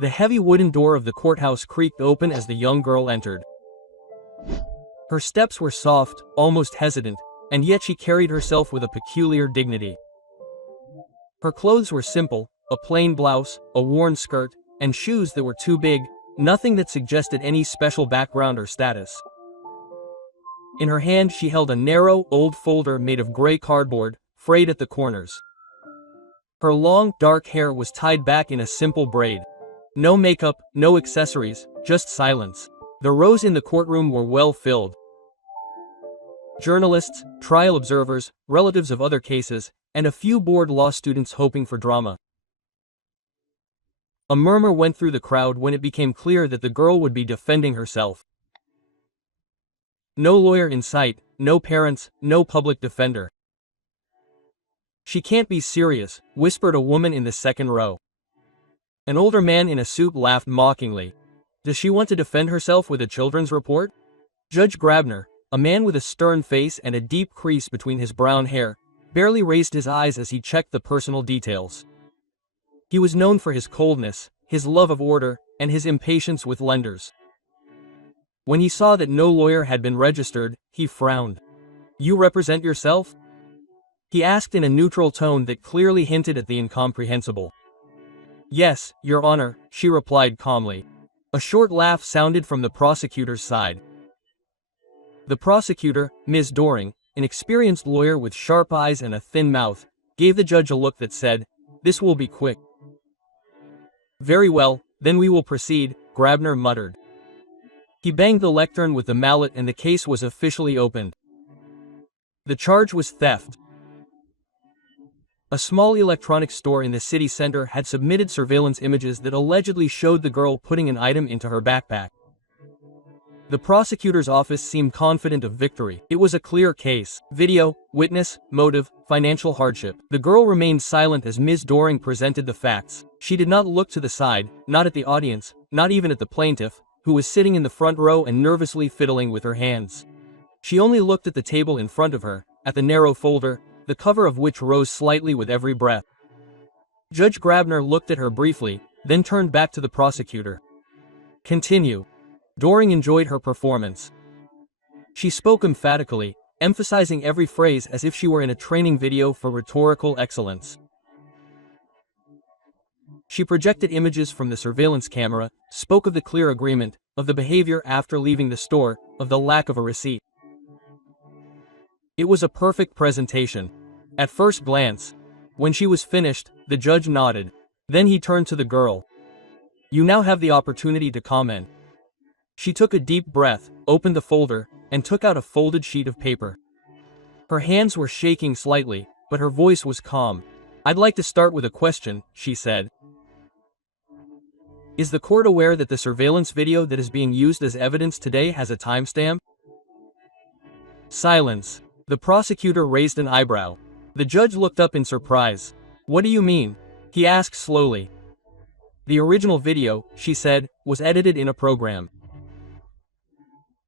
The heavy wooden door of the courthouse creaked open as the young girl entered. Her steps were soft, almost hesitant, and yet she carried herself with a peculiar dignity. Her clothes were simple, a plain blouse, a worn skirt, and shoes that were too big, nothing that suggested any special background or status. In her hand she held a narrow, old folder made of gray cardboard, frayed at the corners. Her long, dark hair was tied back in a simple braid. No makeup, no accessories, just silence. The rows in the courtroom were well filled. Journalists, trial observers, relatives of other cases, and a few bored law students hoping for drama. A murmur went through the crowd when it became clear that the girl would be defending herself. No lawyer in sight, no parents, no public defender. "She can't be serious," whispered a woman in the second row. An older man in a suit laughed mockingly. "Does she want to defend herself with a children's report?" Judge Grabner, a man with a stern face and a deep crease between his brown hair, barely raised his eyes as he checked the personal details. He was known for his coldness, his love of order, and his impatience with lenders. When he saw that no lawyer had been registered, he frowned. "You represent yourself?" he asked in a neutral tone that clearly hinted at the incomprehensible. "Yes, Your Honor," she replied calmly. A short laugh sounded from the prosecutor's side. The prosecutor, Ms. Doring, an experienced lawyer with sharp eyes and a thin mouth, gave the judge a look that said, "This will be quick." "Very well, then we will proceed," Grabner muttered. He banged the lectern with the mallet and the case was officially opened. The charge was theft. A small electronics store in the city center had submitted surveillance images that allegedly showed the girl putting an item into her backpack. The prosecutor's office seemed confident of victory. It was a clear case. Video, witness, motive, financial hardship. The girl remained silent as Ms. Doring presented the facts. She did not look to the side, not at the audience, not even at the plaintiff, who was sitting in the front row and nervously fiddling with her hands. She only looked at the table in front of her, at the narrow folder, the cover of which rose slightly with every breath. Judge Grabner looked at her briefly, then turned back to the prosecutor. "Continue." Doring enjoyed her performance. She spoke emphatically, emphasizing every phrase as if she were in a training video for rhetorical excellence. She projected images from the surveillance camera, spoke of the clear agreement, of the behavior after leaving the store, of the lack of a receipt. It was a perfect presentation. At first glance. When she was finished, the judge nodded. Then he turned to the girl. "You now have the opportunity to comment." She took a deep breath, opened the folder, and took out a folded sheet of paper. Her hands were shaking slightly, but her voice was calm. "I'd like to start with a question," she said. "Is the court aware that the surveillance video that is being used as evidence today has a timestamp?" Silence. The prosecutor raised an eyebrow. The judge looked up in surprise. "What do you mean?" he asked slowly. "The original video," she said, "was edited in a program.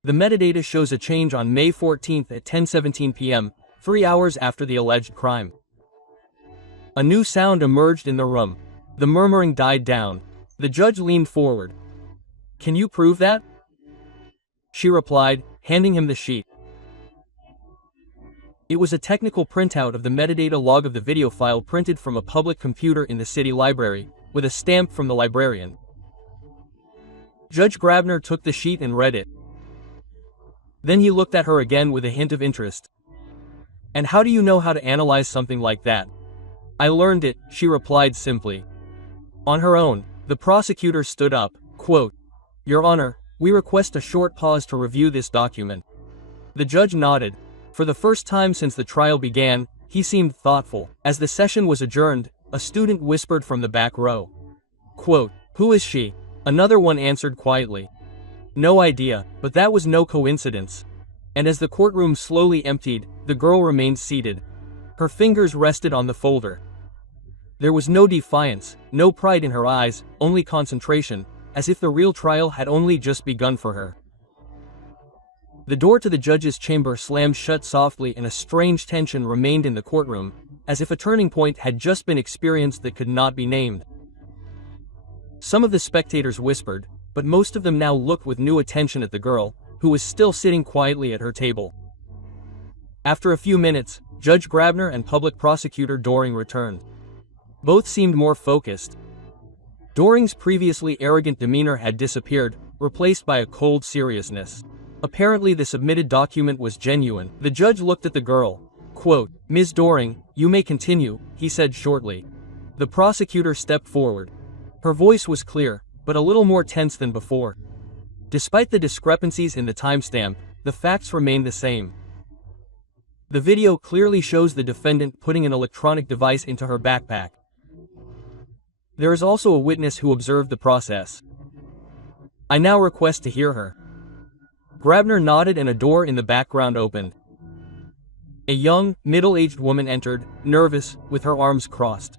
The metadata shows a change on May 14th at 10:17 p.m., 3 hours after the alleged crime." A new sound emerged in the room. The murmuring died down. The judge leaned forward. "Can you prove that?" she replied, handing him the sheet. It was a technical printout of the metadata log of the video file printed from a public computer in the city library, with a stamp from the librarian. Judge Grabner took the sheet and read it. Then he looked at her again with a hint of interest. "And how do you know how to analyze something like that?" "I learned it," she replied simply. On her own, the prosecutor stood up. Quote, "Your Honor, we request a short pause to review this document." The judge nodded. For the first time since the trial began, he seemed thoughtful. As the session was adjourned, a student whispered from the back row. Quote, "Who is she?" Another one answered quietly. "No idea, but that was no coincidence." And as the courtroom slowly emptied, the girl remained seated. Her fingers rested on the folder. There was no defiance, no pride in her eyes, only concentration, as if the real trial had only just begun for her. The door to the judge's chamber slammed shut softly and a strange tension remained in the courtroom, as if a turning point had just been experienced that could not be named. Some of the spectators whispered, but most of them now looked with new attention at the girl, who was still sitting quietly at her table. After a few minutes, Judge Grabner and Public Prosecutor Doring returned. Both seemed more focused. Doring's previously arrogant demeanor had disappeared, replaced by a cold seriousness. Apparently the submitted document was genuine. The judge looked at the girl. Quote, "Ms. Doring, you may continue," he said shortly. The prosecutor stepped forward. Her voice was clear, but a little more tense than before. Despite the discrepancies in the timestamp, the facts remained the same. The video clearly shows the defendant putting an electronic device into her backpack. There is also a witness who observed the process. I now request to hear her. Grabner nodded and a door in the background opened. A young, middle-aged woman entered, nervous, with her arms crossed.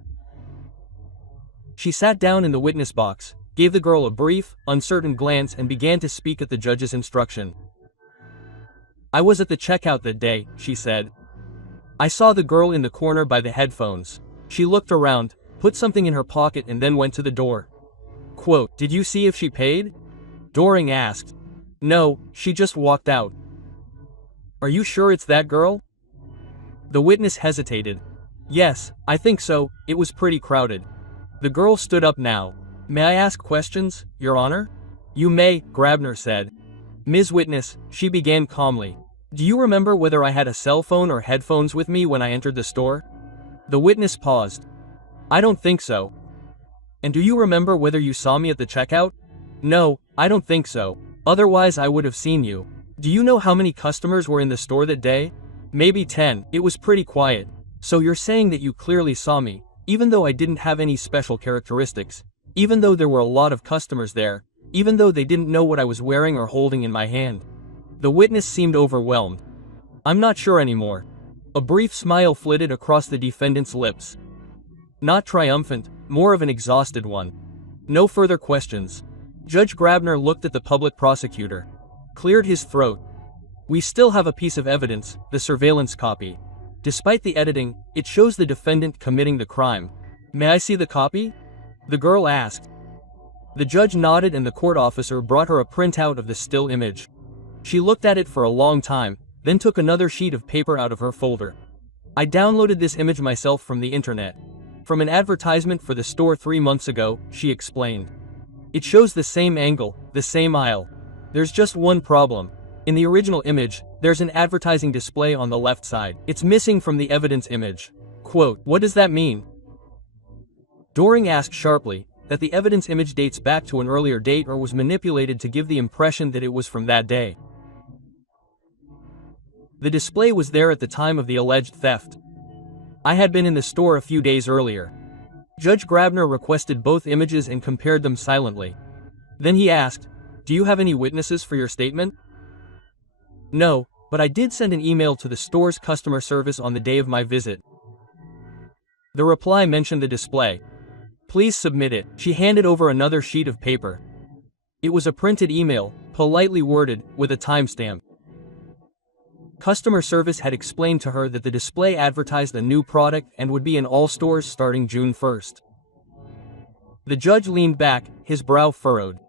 She sat down in the witness box, gave the girl a brief, uncertain glance and began to speak at the judge's instruction. "I was at the checkout that day," she said. "I saw the girl in the corner by the headphones. She looked around, put something in her pocket and then went to the door." Quote, "Did you see if she paid?" Doring asked. "No, she just walked out." "Are you sure it's that girl?" The witness hesitated. "Yes, I think so, it was pretty crowded." The girl stood up now. "May I ask questions, Your Honor?" "You may," Grabner said. "Ms. Witness," she began calmly. "Do you remember whether I had a cell phone or headphones with me when I entered the store?" The witness paused. "I don't think so." "And do you remember whether you saw me at the checkout?" "No, I don't think so. Otherwise I would have seen you." "Do you know how many customers were in the store that day?" "Maybe 10, it was pretty quiet." "So you're saying that you clearly saw me, even though I didn't have any special characteristics, even though there were a lot of customers there, even though they didn't know what I was wearing or holding in my hand?" The witness seemed overwhelmed. "I'm not sure anymore." A brief smile flitted across the defendant's lips. Not triumphant, more of an exhausted one. No further questions. Judge Grabner looked at the public prosecutor. Cleared his throat. "We still have a piece of evidence, the surveillance copy. Despite the editing, it shows the defendant committing the crime. May I see the copy?" the girl asked. The judge nodded and the court officer brought her a printout of the still image. She looked at it for a long time, then took another sheet of paper out of her folder. "I downloaded this image myself from the internet. From an advertisement for the store 3 months ago," she explained. "It shows the same angle, the same aisle. There's just one problem. In the original image, there's an advertising display on the left side. It's missing from the evidence image." Quote, "What does that mean?" Doring asked sharply, that the evidence image dates back to an earlier date or was manipulated to give the impression that it was from that day. The display was there at the time of the alleged theft. I had been in the store a few days earlier. Judge Grabner requested both images and compared them silently. Then he asked, "Do you have any witnesses for your statement?" "No, but I did send an email to the store's customer service on the day of my visit." The reply mentioned the display. "Please submit it." She handed over another sheet of paper. It was a printed email, politely worded, with a timestamp. Customer service had explained to her that the display advertised a new product and would be in all stores starting June 1st. The judge leaned back, his brow furrowed.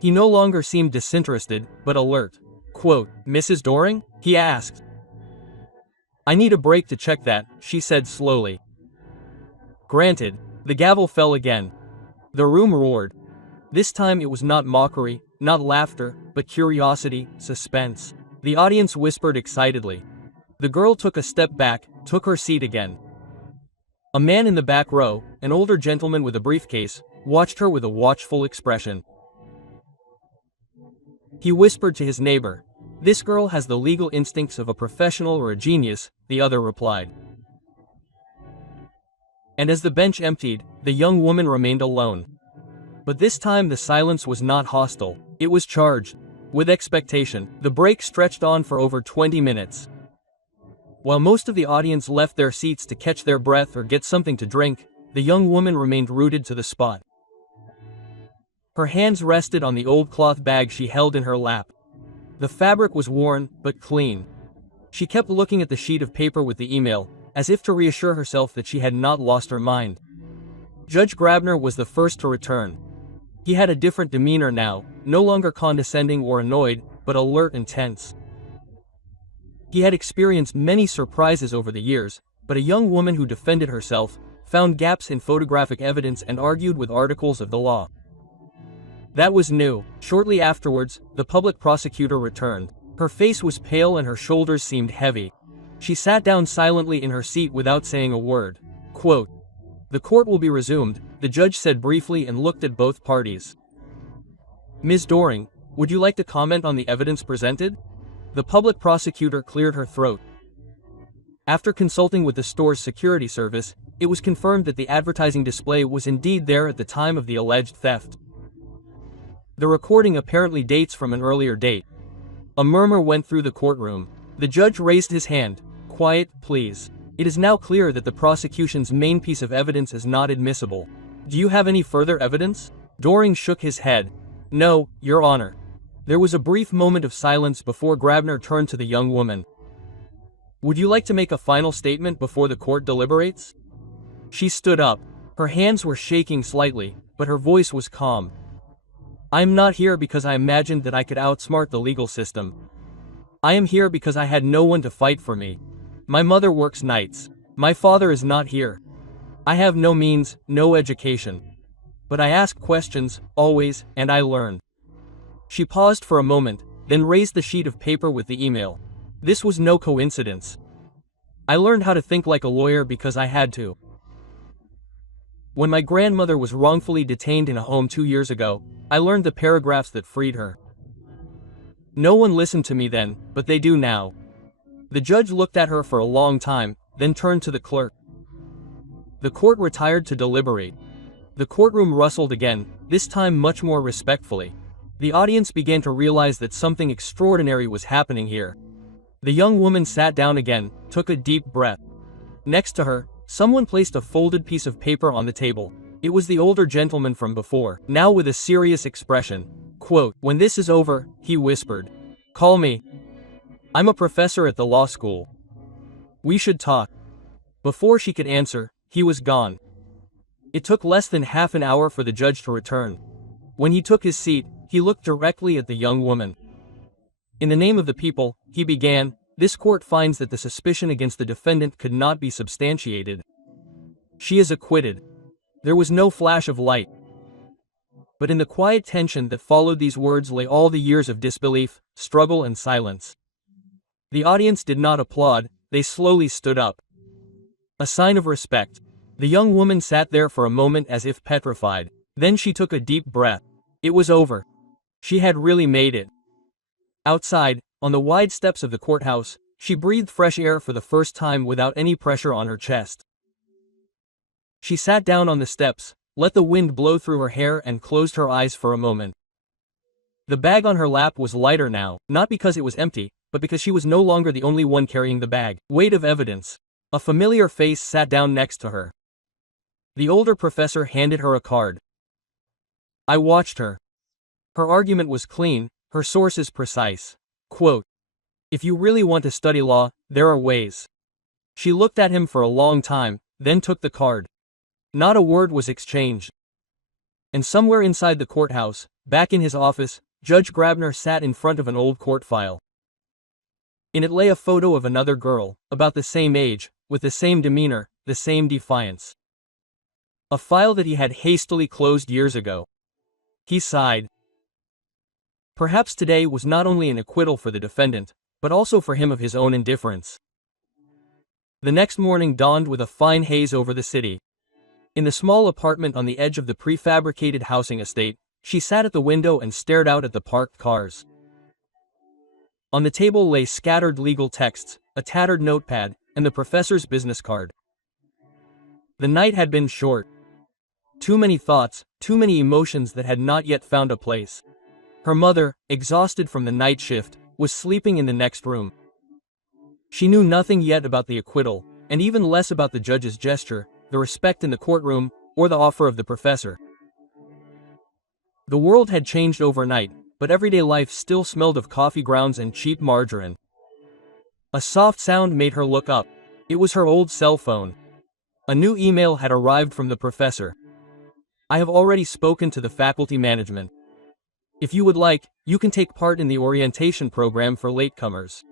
He no longer seemed disinterested, but alert. Quote, "Mrs. Doring?" he asked. "I need a break to check that," she said slowly. Granted. The gavel fell again. The room roared. This time it was not mockery, not laughter, but curiosity, suspense. The audience whispered excitedly. The girl took a step back, took her seat again. A man in the back row, an older gentleman with a briefcase, watched her with a watchful expression. He whispered to his neighbor, "This girl has the legal instincts of a professional or a genius," the other replied. And as the bench emptied, the young woman remained alone. But this time the silence was not hostile, it was charged with expectation. The break stretched on for over 20 minutes. While most of the audience left their seats to catch their breath or get something to drink, the young woman remained rooted to the spot. Her hands rested on the old cloth bag she held in her lap. The fabric was worn, but clean. She kept looking at the sheet of paper with the email, as if to reassure herself that she had not lost her mind. Judge Grabner was the first to return. He had a different demeanor now, no longer condescending or annoyed, but alert and tense. He had experienced many surprises over the years, but a young woman who defended herself, found gaps in photographic evidence and argued with articles of the law. That was new. Shortly afterwards, the public prosecutor returned. Her face was pale and her shoulders seemed heavy. She sat down silently in her seat without saying a word. Quote, "The court will be resumed," the judge said briefly and looked at both parties. "Ms. Doring, would you like to comment on the evidence presented?" The public prosecutor cleared her throat. After consulting with the store's security service, it was confirmed that the advertising display was indeed there at the time of the alleged theft. The recording apparently dates from an earlier date. A murmur went through the courtroom. The judge raised his hand. "Quiet, please. It is now clear that the prosecution's main piece of evidence is not admissible. Do you have any further evidence?" Doring shook his head. "No, Your Honor." There was a brief moment of silence before Grabner turned to the young woman. "Would you like to make a final statement before the court deliberates?" She stood up. Her hands were shaking slightly, but her voice was calm. "I am not here because I imagined that I could outsmart the legal system. I am here because I had no one to fight for me. My mother works nights. My father is not here. I have no means, no education. But I ask questions, always, and I learn." She paused for a moment, then raised the sheet of paper with the email. "This was no coincidence. I learned how to think like a lawyer because I had to. When my grandmother was wrongfully detained in a home 2 years ago, I learned the paragraphs that freed her. No one listened to me then, but they do now." The judge looked at her for a long time, then turned to the clerk. The court retired to deliberate. The courtroom rustled again, this time much more respectfully. The audience began to realize that something extraordinary was happening here. The young woman sat down again, took a deep breath. Next to her, someone placed a folded piece of paper on the table. It was the older gentleman from before, now with a serious expression. Quote, "When this is over," he whispered, "call me. I'm a professor at the law school. We should talk." Before she could answer, he was gone. It took less than half an hour for the judge to return. When he took his seat, he looked directly at the young woman. "In the name of the people," he began, "this court finds that the suspicion against the defendant could not be substantiated. She is acquitted." There was no flash of light. But in the quiet tension that followed these words lay all the years of disbelief, struggle and silence. The audience did not applaud, they slowly stood up. A sign of respect. The young woman sat there for a moment as if petrified. Then she took a deep breath. It was over. She had really made it. Outside, on the wide steps of the courthouse, she breathed fresh air for the first time without any pressure on her chest. She sat down on the steps, let the wind blow through her hair and closed her eyes for a moment. The bag on her lap was lighter now, not because it was empty, but because she was no longer the only one carrying the bag. Weight of evidence. A familiar face sat down next to her. The older professor handed her a card. I watched her. Her argument was clean, her sources precise. Quote, "If you really want to study law, there are ways." She looked at him for a long time, then took the card. Not a word was exchanged. And somewhere inside the courthouse, back in his office, Judge Grabner sat in front of an old court file. In it lay a photo of another girl, about the same age, with the same demeanor, the same defiance. A file that he had hastily closed years ago. He sighed. Perhaps today was not only an acquittal for the defendant, but also for him of his own indifference. The next morning dawned with a fine haze over the city. In the small apartment on the edge of the prefabricated housing estate, she sat at the window and stared out at the parked cars. On the table lay scattered legal texts, a tattered notepad, and the professor's business card. The night had been short. Too many thoughts, too many emotions that had not yet found a place. Her mother, exhausted from the night shift, was sleeping in the next room. She knew nothing yet about the acquittal, and even less about the judge's gesture, the respect in the courtroom, or the offer of the professor. The world had changed overnight, but everyday life still smelled of coffee grounds and cheap margarine. A soft sound made her look up. It was her old cell phone. A new email had arrived from the professor. I have already spoken to the faculty management. If you would like, you can take part in the orientation program for latecomers.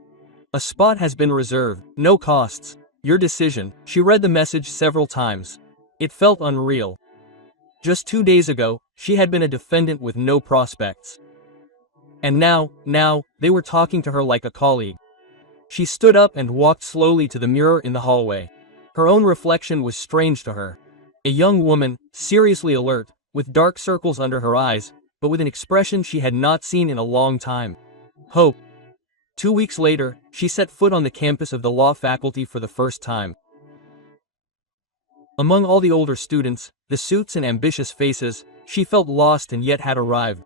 A spot has been reserved, no costs. Your decision." She read the message several times. It felt unreal. Just 2 days ago, she had been a defendant with no prospects. And now, they were talking to her like a colleague. She stood up and walked slowly to the mirror in the hallway. Her own reflection was strange to her. A young woman, seriously alert, with dark circles under her eyes, but with an expression she had not seen in a long time. Hope. 2 weeks later, she set foot on the campus of the law faculty for the first time. Among all the older students, the suits and ambitious faces, she felt lost and yet had arrived.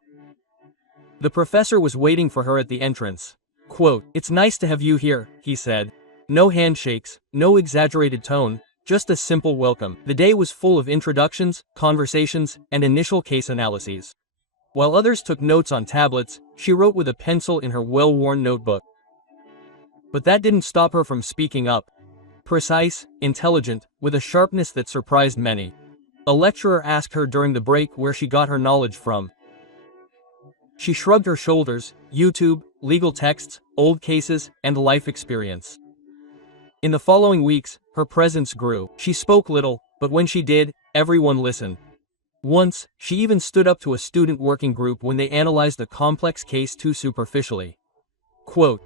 The professor was waiting for her at the entrance. Quote, "It's nice to have you here," he said. No handshakes, no exaggerated tone, just a simple welcome. The day was full of introductions, conversations, and initial case analyses. While others took notes on tablets, she wrote with a pencil in her well-worn notebook. But that didn't stop her from speaking up. Precise, intelligent, with a sharpness that surprised many. A lecturer asked her during the break where she got her knowledge from. She shrugged her shoulders. YouTube, legal texts, old cases, and life experience. In the following weeks, her presence grew. She spoke little, but when she did, everyone listened. Once, she even stood up to a student working group when they analyzed a complex case too superficially. Quote,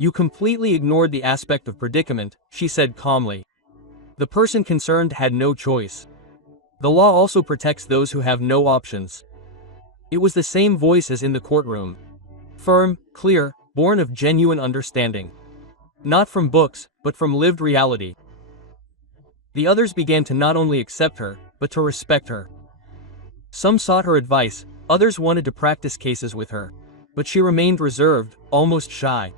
"You completely ignored the aspect of predicament," she said calmly. The person concerned had no choice. The law also protects those who have no options. It was the same voice as in the courtroom. Firm, clear, born of genuine understanding. Not from books, but from lived reality. The others began to not only accept her, but to respect her. Some sought her advice, others wanted to practice cases with her. But she remained reserved, almost shy.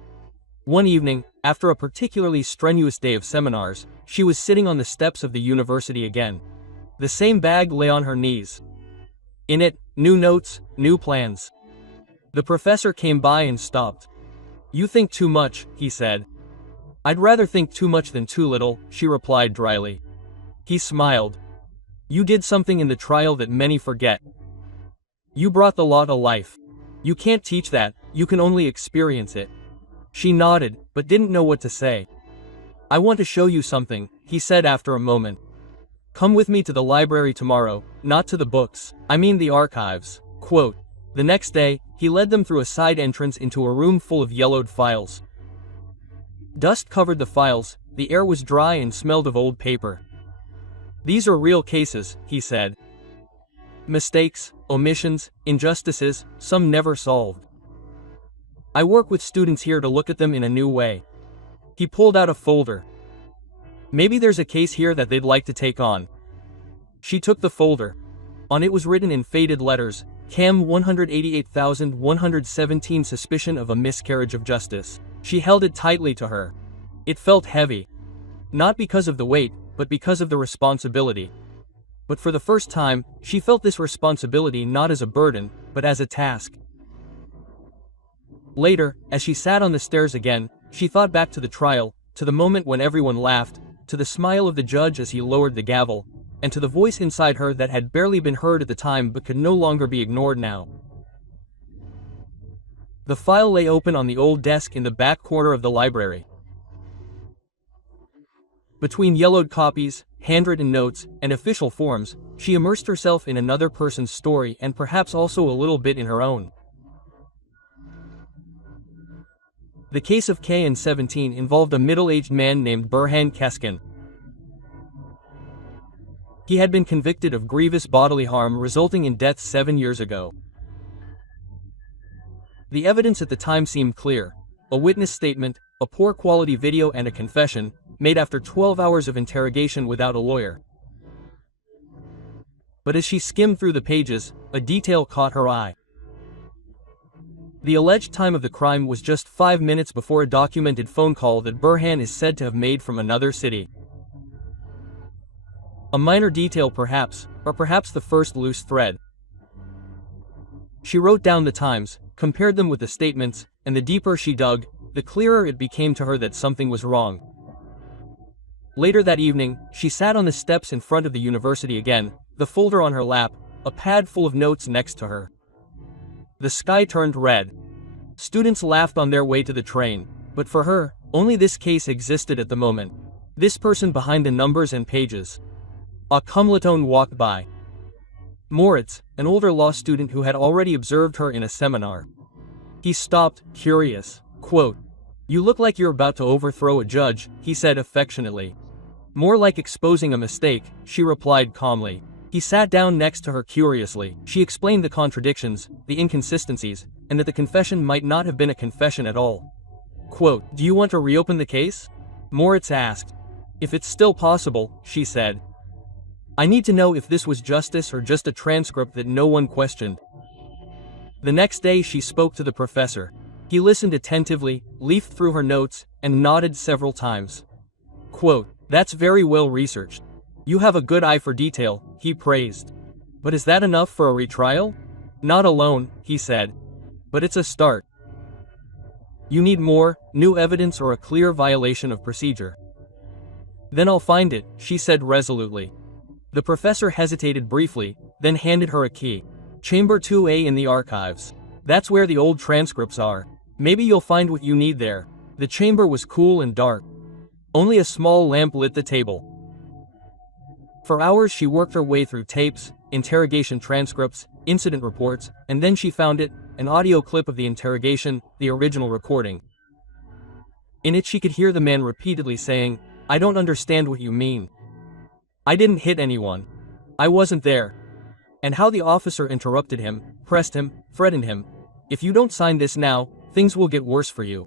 One evening, after a particularly strenuous day of seminars, she was sitting on the steps of the university again. The same bag lay on her knees. In it, new notes, new plans. The professor came by and stopped. "You think too much," he said. "I'd rather think too much than too little," she replied dryly. He smiled. "You did something in the trial that many forget. You brought the law to life. You can't teach that, you can only experience it." She nodded, but didn't know what to say. "I want to show you something," he said after a moment. "Come with me to the library tomorrow, not to the books, I mean the archives." Quote, the next day, he led them through a side entrance into a room full of yellowed files. Dust covered the files, the air was dry and smelled of old paper. "These are real cases," he said. "Mistakes, omissions, injustices, some never solved. I work with students here to look at them in a new way." He pulled out a folder. "Maybe there's a case here that they'd like to take on." She took the folder. On it was written in faded letters, CAM 188,117, suspicion of a miscarriage of justice. She held it tightly to her. It felt heavy. Not because of the weight, but because of the responsibility. But for the first time, she felt this responsibility not as a burden, but as a task. Later, as she sat on the stairs again, she thought back to the trial, to the moment when everyone laughed, to the smile of the judge as he lowered the gavel, and to the voice inside her that had barely been heard at the time but could no longer be ignored now. The file lay open on the old desk in the back corner of the library. Between yellowed copies, handwritten notes, and official forms, she immersed herself in another person's story and perhaps also a little bit in her own. The case of K-17 involved a middle-aged man named Burhan Keskin. He had been convicted of grievous bodily harm resulting in death 7 years ago. The evidence at the time seemed clear: a witness statement, a poor-quality video, and a confession, made after 12 hours of interrogation without a lawyer. But as she skimmed through the pages, a detail caught her eye. The alleged time of the crime was just 5 minutes before a documented phone call that Burhan is said to have made from another city. A minor detail perhaps, or perhaps the first loose thread. She wrote down the times, compared them with the statements, and the deeper she dug, the clearer it became to her that something was wrong. Later that evening, she sat on the steps in front of the university again, the folder on her lap, a pad full of notes next to her. The sky turned red. Students laughed on their way to the train, but for her, only this case existed at the moment. This person behind the numbers and pages. A commilitone walked by. Moritz, an older law student who had already observed her in a seminar. He stopped, curious. Quote, "You look like you're about to overthrow a judge," he said affectionately. "More like exposing a mistake," she replied calmly. He sat down next to her curiously. She explained the contradictions, the inconsistencies, and that the confession might not have been a confession at all. Quote, "Do you want to reopen the case?" Moritz asked. "If it's still possible," she said. "I need to know if this was justice or just a transcript that no one questioned." The next day she spoke to the professor. He listened attentively, leafed through her notes, and nodded several times. Quote, "That's very well researched. You have a good eye for detail," he praised. "But is that enough for a retrial?" "Not alone," he said. "But it's a start. You need more, new evidence or a clear violation of procedure." "Then I'll find it," she said resolutely. The professor hesitated briefly, then handed her a key. "Chamber 2A in the archives. That's where the old transcripts are. Maybe you'll find what you need there." The chamber was cool and dark. Only a small lamp lit the table. For hours she worked her way through tapes, interrogation transcripts, incident reports, and then she found it, an audio clip of the interrogation, the original recording. In it she could hear the man repeatedly saying, "I don't understand what you mean. I didn't hit anyone. I wasn't there." And how the officer interrupted him, pressed him, threatened him. "If you don't sign this now, things will get worse for you."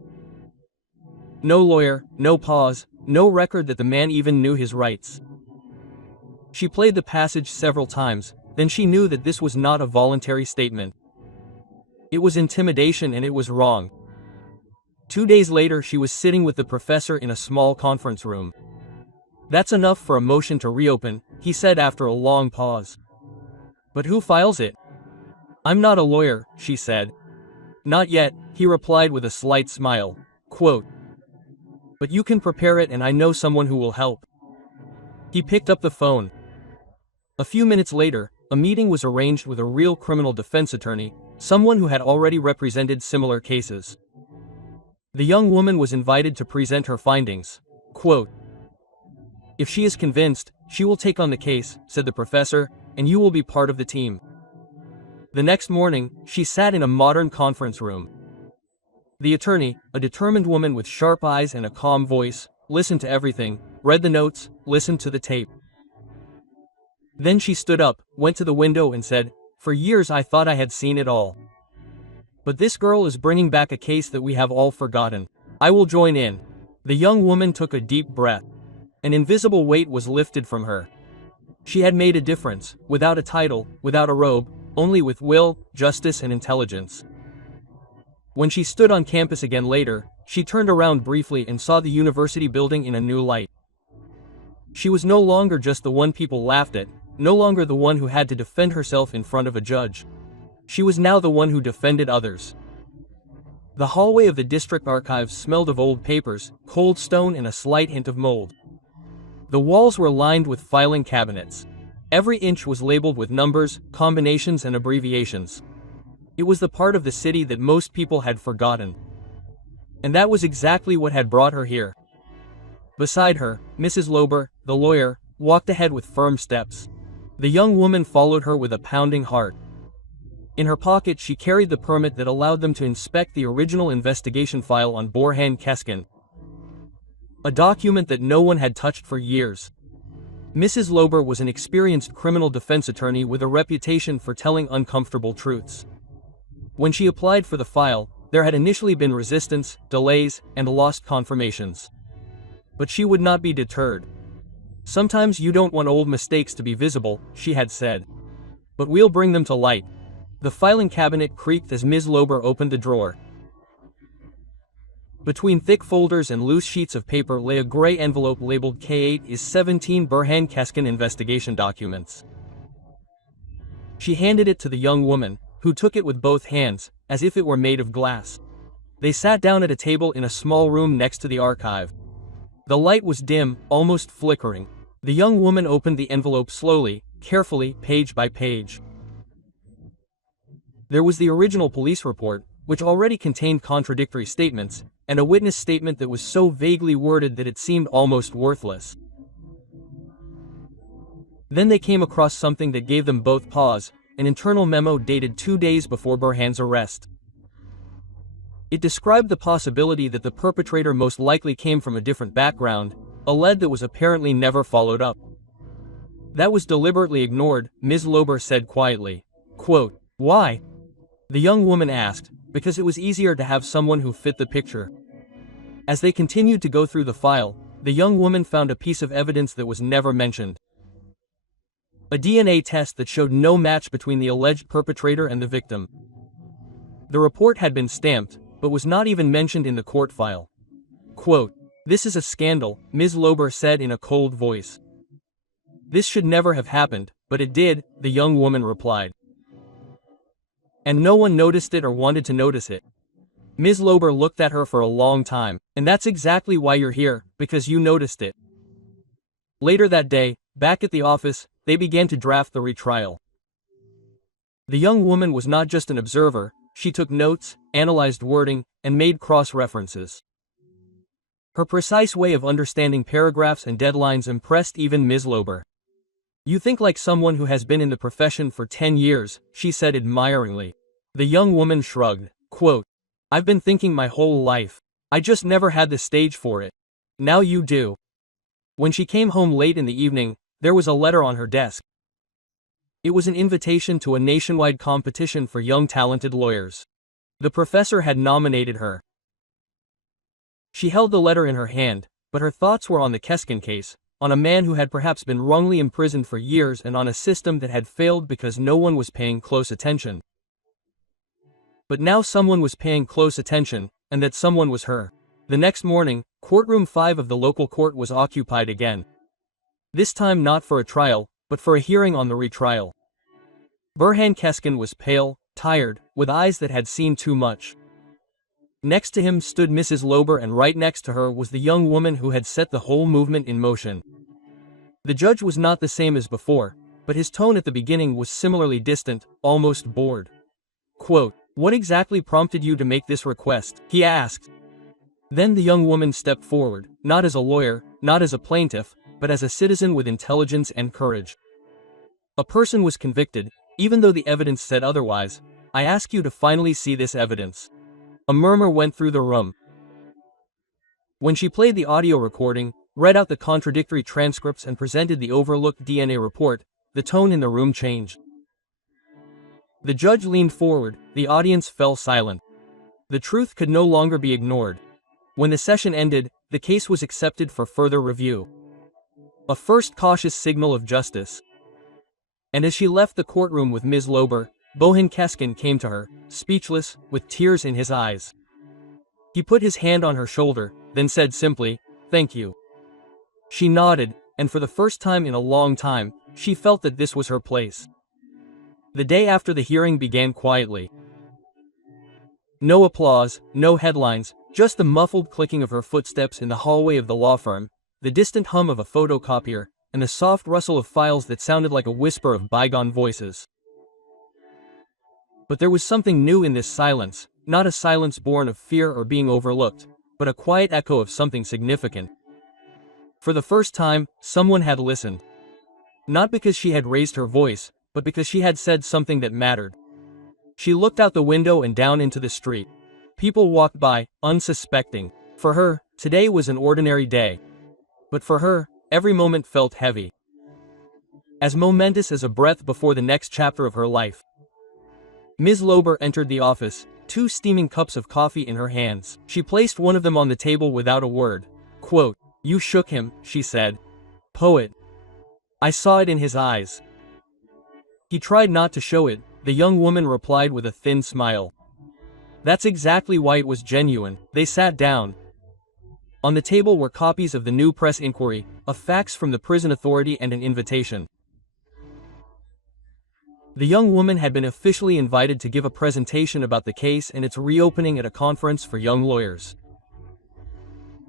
No lawyer, no pause, no record that the man even knew his rights. She played the passage several times, then she knew that this was not a voluntary statement. It was intimidation and it was wrong. 2 days later she was sitting with the professor in a small conference room. "That's enough for a motion to reopen," he said after a long pause. "But who files it?" "I'm not a lawyer," she said. "Not yet," he replied with a slight smile. Quote, "But you can prepare it and I know someone who will help." He picked up the phone. A few minutes later, a meeting was arranged with a real criminal defense attorney, someone who had already represented similar cases. The young woman was invited to present her findings. Quote, "If she is convinced, she will take on the case," said the professor, "and you will be part of the team." The next morning, she sat in a modern conference room. The attorney, a determined woman with sharp eyes and a calm voice, listened to everything, read the notes, listened to the tape. Then she stood up, went to the window and said, "For years I thought I had seen it all. But this girl is bringing back a case that we have all forgotten. I will join in." The young woman took a deep breath. An invisible weight was lifted from her. She had made a difference, without a title, without a robe, only with will, justice and intelligence. When she stood on campus again later, she turned around briefly and saw the university building in a new light. She was no longer just the one people laughed at, no longer the one who had to defend herself in front of a judge. She was now the one who defended others. The hallway of the district archives smelled of old papers, cold stone and a slight hint of mold. The walls were lined with filing cabinets. Every inch was labeled with numbers, combinations and abbreviations. It was the part of the city that most people had forgotten. And that was exactly what had brought her here. Beside her, Mrs. Lober, the lawyer, walked ahead with firm steps. The young woman followed her with a pounding heart. In her pocket she carried the permit that allowed them to inspect the original investigation file on Borhan Keskin. A document that no one had touched for years. Mrs. Lober was an experienced criminal defense attorney with a reputation for telling uncomfortable truths. When she applied for the file, there had initially been resistance, delays, and lost confirmations. But she would not be deterred. "Sometimes you don't want old mistakes to be visible," she had said. "But we'll bring them to light." The filing cabinet creaked as Ms. Lober opened the drawer. Between thick folders and loose sheets of paper lay a gray envelope labeled K8 is 17 Borhan Keskin investigation documents. She handed it to the young woman, who took it with both hands, as if it were made of glass. They sat down at a table in a small room next to the archive. The light was dim, almost flickering. The young woman opened the envelope slowly, carefully, page by page. There was the original police report, which already contained contradictory statements, and a witness statement that was so vaguely worded that it seemed almost worthless. Then they came across something that gave them both pause, an internal memo dated 2 days before Burhan's arrest. It described the possibility that the perpetrator most likely came from a different background, a lead that was apparently never followed up. That was deliberately ignored, Ms. Lober said quietly. Quote, "Why?" The young woman asked. Because it was easier to have someone who fit the picture. As they continued to go through the file, the young woman found a piece of evidence that was never mentioned. A DNA test that showed no match between the alleged perpetrator and the victim. The report had been stamped, but was not even mentioned in the court file. Quote, "This is a scandal," Ms. Lober said in a cold voice. "This should never have happened, but it did," the young woman replied. "And no one noticed it or wanted to notice it." Ms. Lober looked at her for a long time. "And that's exactly why you're here, because you noticed it." Later that day, back at the office, they began to draft the retrial. The young woman was not just an observer, she took notes, analyzed wording, and made cross-references. Her precise way of understanding paragraphs and deadlines impressed even Ms. Lober. "You think like someone who has been in the profession for 10 years, she said admiringly. The young woman shrugged. Quote, "I've been thinking my whole life. I just never had the stage for it. Now you do." When she came home late in the evening, there was a letter on her desk. It was an invitation to a nationwide competition for young talented lawyers. The professor had nominated her. She held the letter in her hand, but her thoughts were on the Keskin case, on a man who had perhaps been wrongly imprisoned for years and on a system that had failed because no one was paying close attention. But now someone was paying close attention, and that someone was her. The next morning, courtroom 5 of the local court was occupied again. This time not for a trial, but for a hearing on the retrial. Burhan Keskin was pale, tired, with eyes that had seen too much. Next to him stood Mrs. Lober, and right next to her was the young woman who had set the whole movement in motion. The judge was not the same as before, but his tone at the beginning was similarly distant, almost bored. Quote, "What exactly prompted you to make this request?" he asked. Then the young woman stepped forward, not as a lawyer, not as a plaintiff, but as a citizen with intelligence and courage. "A person was convicted, even though the evidence said otherwise. I ask you to finally see this evidence." A murmur went through the room. When she played the audio recording, read out the contradictory transcripts and presented the overlooked DNA report, the tone in the room changed. The judge leaned forward, the audience fell silent. The truth could no longer be ignored. When the session ended, the case was accepted for further review. A first cautious signal of justice. And as she left the courtroom with Ms. Lober, Burhan Keskin came to her, speechless, with tears in his eyes. He put his hand on her shoulder, then said simply, "Thank you." She nodded, and for the first time in a long time, she felt that this was her place. The day after the hearing began quietly. No applause, no headlines, just the muffled clicking of her footsteps in the hallway of the law firm, the distant hum of a photocopier, and the soft rustle of files that sounded like a whisper of bygone voices. But there was something new in this silence, not a silence born of fear or being overlooked, but a quiet echo of something significant. For the first time, someone had listened. Not because she had raised her voice, but because she had said something that mattered. She looked out the window and down into the street. People walked by, unsuspecting. For her, today was an ordinary day. But for her, every moment felt heavy. As momentous as a breath before the next chapter of her life. Ms. Lober entered the office, 2 steaming cups of coffee in her hands. She placed one of them on the table without a word. Quote, "You shook him," she said. "Poet. I saw it in his eyes." "He tried not to show it," the young woman replied with a thin smile. "That's exactly why it was genuine." They sat down. On the table were copies of the new press inquiry, a fax from the prison authority, and an invitation. The young woman had been officially invited to give a presentation about the case and its reopening at a conference for young lawyers.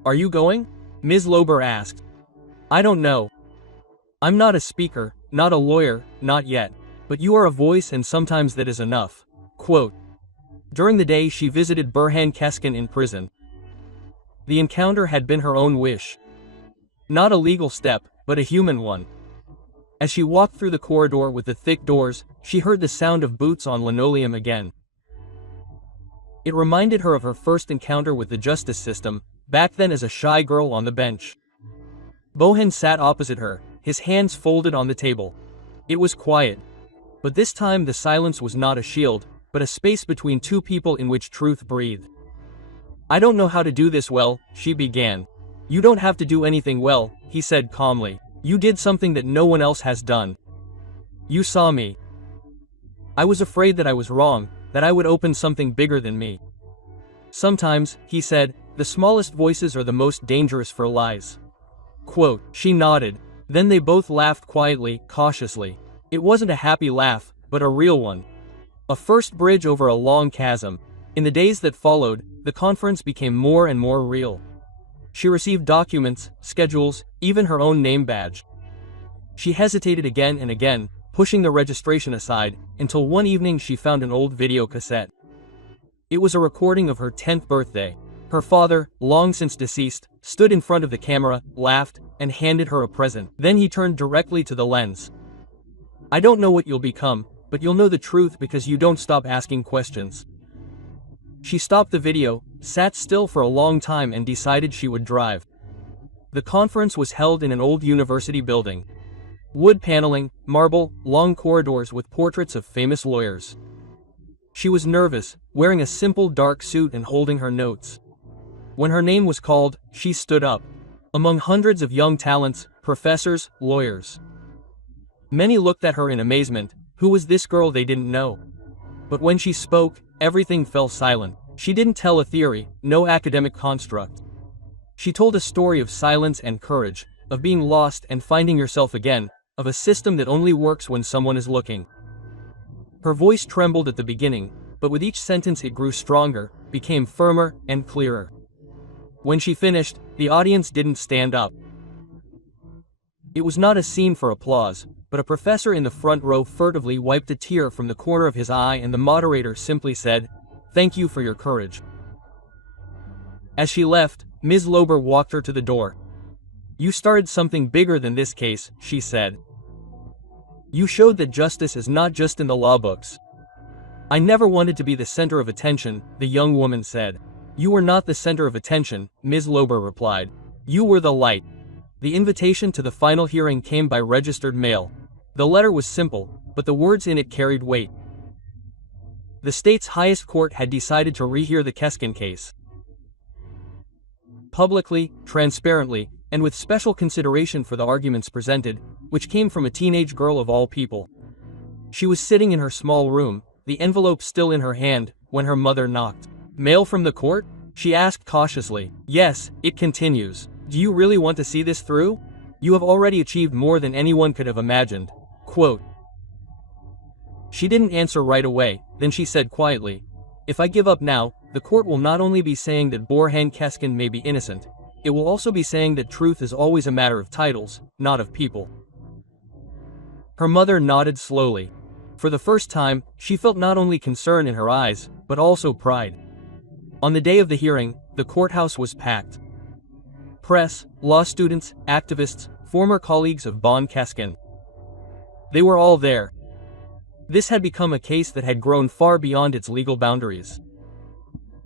"Are you going?" Ms. Lober asked. "I don't know. I'm not a speaker," Not a lawyer, not yet. But you are a voice and sometimes that is enough. Quote. During the day she visited Burhan Keskin in prison. The encounter had been her own wish. Not a legal step, but a human one. As she walked through the corridor with the thick doors, she heard the sound of boots on linoleum again. It reminded her of her first encounter with the justice system, back then as a shy girl on the bench. Bohan sat opposite her, his hands folded on the table. It was quiet. But this time the silence was not a shield, but a space between two people in which truth breathed. I don't know how to do this well, she began. You don't have to do anything well, he said calmly. You did something that no one else has done. You saw me. I was afraid that I was wrong, that I would open something bigger than me. Sometimes, he said, the smallest voices are the most dangerous for lies. Quote. She nodded. Then they both laughed quietly, cautiously. It wasn't a happy laugh, but a real one. A first bridge over a long chasm. In the days that followed, the conference became more and more real. She received documents, schedules, even her own name badge. She hesitated again and again, pushing the registration aside, until one evening she found an old video cassette. It was a recording of her 10th birthday. Her father, long since deceased, stood in front of the camera, laughed, and handed her a present. Then he turned directly to the lens. I don't know what you'll become, but you'll know the truth because you don't stop asking questions. She stopped the video, sat still for a long time and decided she would drive. The conference was held in an old university building. Wood paneling, marble, long corridors with portraits of famous lawyers. She was nervous, wearing a simple dark suit and holding her notes. When her name was called, she stood up. Among hundreds of young talents, professors, lawyers. Many looked at her in amazement. Who was this girl they didn't know? But when she spoke, everything fell silent. She didn't tell a theory, no academic construct. She told a story of silence and courage, of being lost and finding yourself again, of a system that only works when someone is looking. Her voice trembled at the beginning, but with each sentence it grew stronger, became firmer and clearer. When she finished, the audience didn't stand up. It was not a scene for applause, but a professor in the front row furtively wiped a tear from the corner of his eye and the moderator simply said, "Thank you for your courage." As she left, Ms. Lober walked her to the door. You started something bigger than this case, she said. You showed that justice is not just in the law books. I never wanted to be the center of attention, the young woman said. You were not the center of attention, Ms. Lober replied. You were the light. The invitation to the final hearing came by registered mail. The letter was simple, but the words in it carried weight. The state's highest court had decided to rehear the Keskin case. Publicly, transparently, and with special consideration for the arguments presented, which came from a teenage girl of all people. She was sitting in her small room, the envelope still in her hand, when her mother knocked. Mail from the court? She asked cautiously. Yes, it continues. Do you really want to see this through? You have already achieved more than anyone could have imagined. Quote. She didn't answer right away, then she said quietly, if I give up now, the court will not only be saying that Burhan Keskin may be innocent, it will also be saying that truth is always a matter of titles, not of people. Her mother nodded slowly. For the first time, she felt not only concern in her eyes, but also pride. On the day of the hearing, the courthouse was packed. Press, law students, activists, former colleagues of Burhan Keskin. They were all there. This had become a case that had grown far beyond its legal boundaries.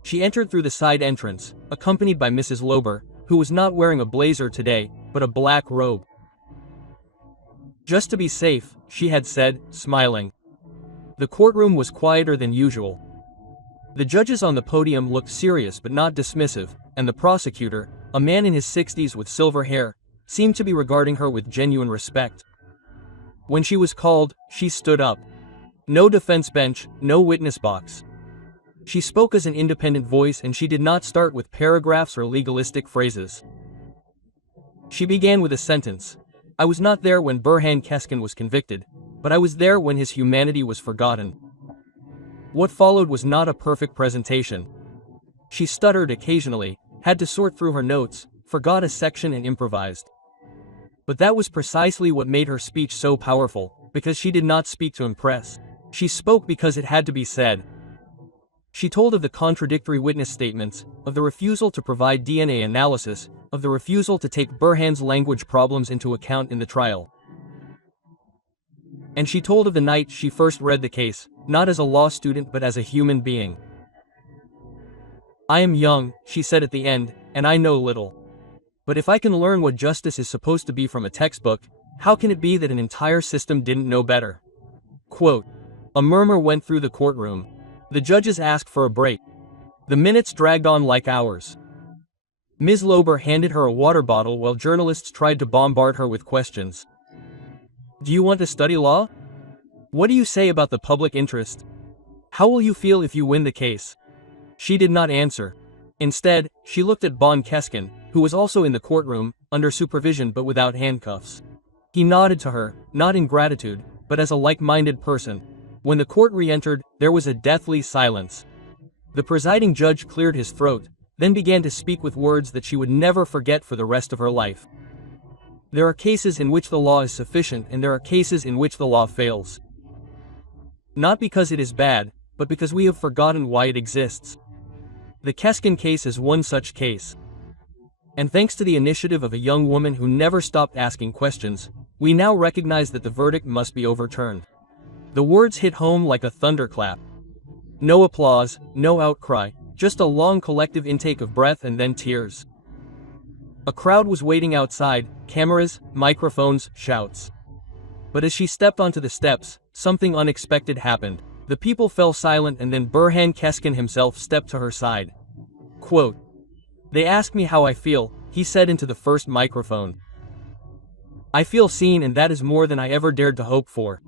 She entered through the side entrance, accompanied by Mrs. Lober, who was not wearing a blazer today, but a black robe. Just to be safe, she had said, smiling. The courtroom was quieter than usual. The judges on the podium looked serious but not dismissive, and the prosecutor, a man in his 60s with silver hair, seemed to be regarding her with genuine respect. When she was called, she stood up. No defense bench, no witness box. She spoke as an independent voice and she did not start with paragraphs or legalistic phrases. She began with a sentence. I was not there when Burhan Keskin was convicted, but I was there when his humanity was forgotten. What followed was not a perfect presentation. She stuttered occasionally, had to sort through her notes, forgot a section and improvised. But that was precisely what made her speech so powerful, because she did not speak to impress. She spoke because it had to be said. She told of the contradictory witness statements, of the refusal to provide DNA analysis, of the refusal to take Burhan's language problems into account in the trial. And she told of the night she first read the case, not as a law student but as a human being. "I am young," she said at the end, "and I know little. But if I can learn what justice is supposed to be from a textbook, how can it be that an entire system didn't know better?" Quote. A murmur went through the courtroom. The judges asked for a break. The minutes dragged on like hours. Ms. Lober handed her a water bottle while journalists tried to bombard her with questions. "Do you want to study law? What do you say about the public interest? How will you feel if you win the case?" She did not answer. Instead, she looked at Bon Keskin, who was also in the courtroom, under supervision but without handcuffs. He nodded to her, not in gratitude, but as a like-minded person. When the court re-entered, there was a deathly silence. The presiding judge cleared his throat, then began to speak with words that she would never forget for the rest of her life. "There are cases in which the law is sufficient and there are cases in which the law fails. Not because it is bad, but because we have forgotten why it exists. The Keskin case is one such case. And thanks to the initiative of a young woman who never stopped asking questions, we now recognize that the verdict must be overturned." The words hit home like a thunderclap. No applause, no outcry, just a long collective intake of breath and then tears. A crowd was waiting outside, cameras, microphones, shouts. But as she stepped onto the steps, something unexpected happened. The people fell silent and then Burhan Keskin himself stepped to her side. Quote. "They ask me how I feel," he said into the first microphone. "I feel seen and that is more than I ever dared to hope for."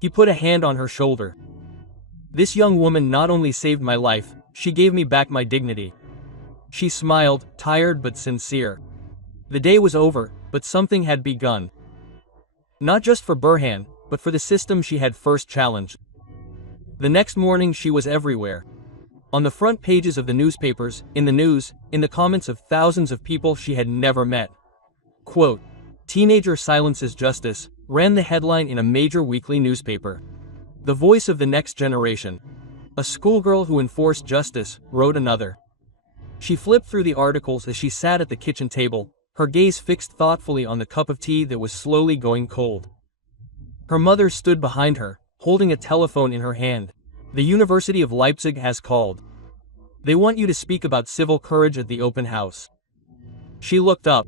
He put a hand on her shoulder. "This young woman not only saved my life, she gave me back my dignity." She smiled, tired but sincere. The day was over, but something had begun. Not just for Burhan, but for the system she had first challenged. The next morning she was everywhere. On the front pages of the newspapers, in the news, in the comments of thousands of people she had never met. Quote, "Teenager silences justice," ran the headline in a major weekly newspaper. "The voice of the next generation. A schoolgirl who enforced justice," wrote another. She flipped through the articles as she sat at the kitchen table, her gaze fixed thoughtfully on the cup of tea that was slowly going cold. Her mother stood behind her, holding a telephone in her hand. "The University of Leipzig has called. They want you to speak about civil courage at the open house." She looked up.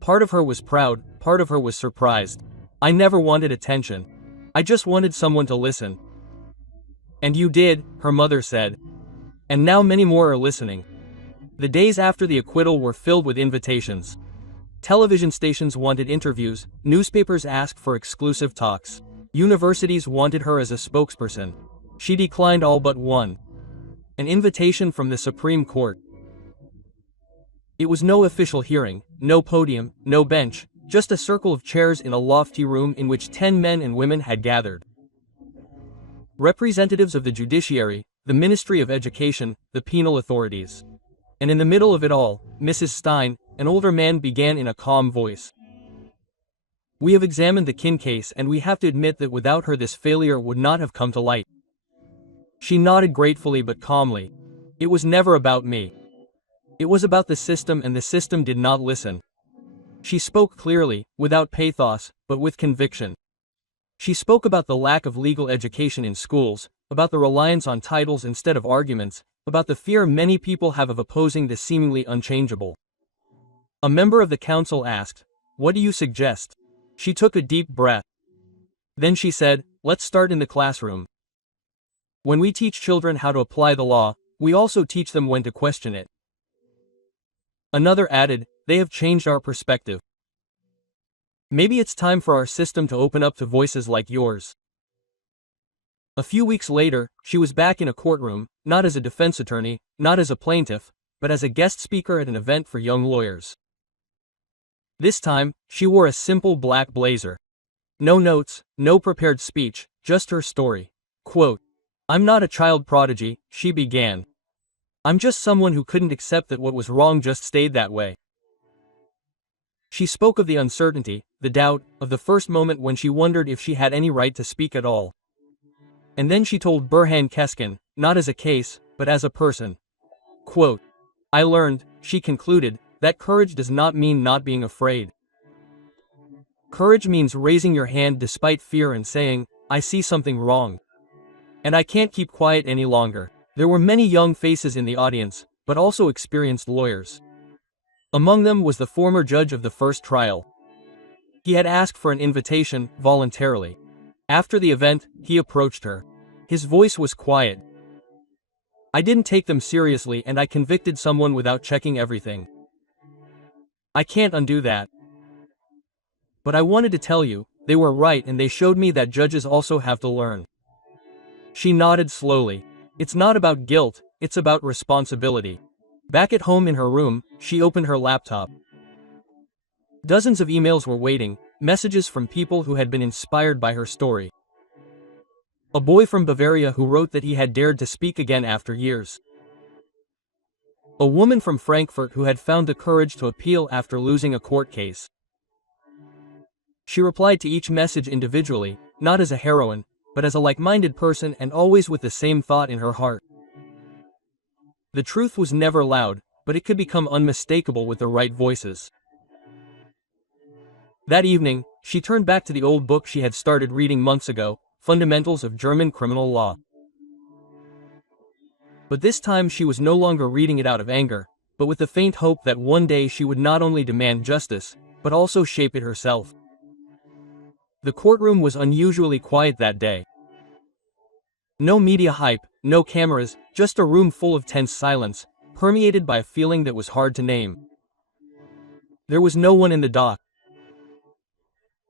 Part of her was proud, part of her was surprised. "I never wanted attention. I just wanted someone to listen." "And you did," her mother said. "And now many more are listening." The days after the acquittal were filled with invitations. Television stations wanted interviews, newspapers asked for exclusive talks. Universities wanted her as a spokesperson. She declined all but one. An invitation from the Supreme Court. It was no official hearing, no podium, no bench, just a circle of chairs in a lofty room in which 10 men and women had gathered. Representatives of the judiciary, the Ministry of Education, the penal authorities. And in the middle of it all, Mrs. Stein, an older man, began in a calm voice. "We have examined the Kin case and we have to admit that without her this failure would not have come to light." She nodded gratefully but calmly. "It was never about me. It was about the system and the system did not listen." She spoke clearly, without pathos, but with conviction. She spoke about the lack of legal education in schools, about the reliance on titles instead of arguments, about the fear many people have of opposing the seemingly unchangeable. A member of the council asked, "What do you suggest?" She took a deep breath. Then she said, "Let's start in the classroom. When we teach children how to apply the law, we also teach them when to question it." Another added, "They have changed our perspective. Maybe it's time for our system to open up to voices like yours." A few weeks later, she was back in a courtroom, not as a defense attorney, not as a plaintiff, but as a guest speaker at an event for young lawyers. This time, she wore a simple black blazer. No notes, no prepared speech, just her story. Quote, "I'm not a child prodigy," she began. "I'm just someone who couldn't accept that what was wrong just stayed that way. She spoke of the uncertainty, the doubt, of the first moment when she wondered if she had any right to speak at all. And then she told Burhan Keskin, not as a case, but as a person. Quote, "I learned," she concluded, "that courage does not mean not being afraid. Courage means raising your hand despite fear and saying, I see something wrong. And I can't keep quiet any longer." There were many young faces in the audience, but also experienced lawyers. Among them was the former judge of the first trial. He had asked for an invitation, voluntarily. After the event, he approached her. His voice was quiet. "I didn't take them seriously and I convicted someone without checking everything. I can't undo that. But I wanted to tell you, they were right and they showed me that judges also have to learn." She nodded slowly. It's not about guilt, it's about responsibility. Back at home in her room, she opened her laptop. Dozens of emails were waiting, messages from people who had been inspired by her story. A boy from Bavaria who wrote that he had dared to speak again after years. A woman from Frankfurt who had found the courage to appeal after losing a court case. She replied to each message individually, not as a heroine, but as a like-minded person and always with the same thought in her heart. The truth was never loud, but it could become unmistakable with the right voices. That evening, she turned back to the old book she had started reading months ago, Fundamentals of German Criminal Law. But this time she was no longer reading it out of anger, but with the faint hope that one day she would not only demand justice, but also shape it herself. The courtroom was unusually quiet that day. No media hype, no cameras, just a room full of tense silence, permeated by a feeling that was hard to name. There was no one in the dock.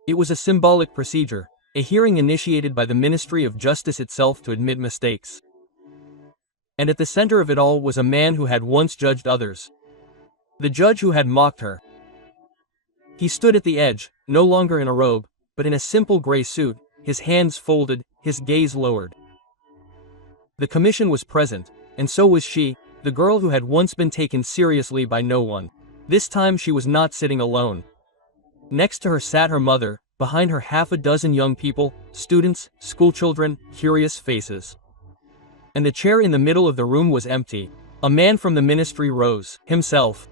It was a symbolic procedure, a hearing initiated by the Ministry of Justice itself to admit mistakes. And at the center of it all was a man who had once judged others. The judge who had mocked her. He stood at the edge, no longer in a robe, but in a simple gray suit, his hands folded, his gaze lowered. The commission was present, and so was she, the girl who had once been taken seriously by no one. This time she was not sitting alone. Next to her sat her mother, behind her half a dozen young people, students, schoolchildren, curious faces. And the chair in the middle of the room was empty. A man from the ministry rose, himself.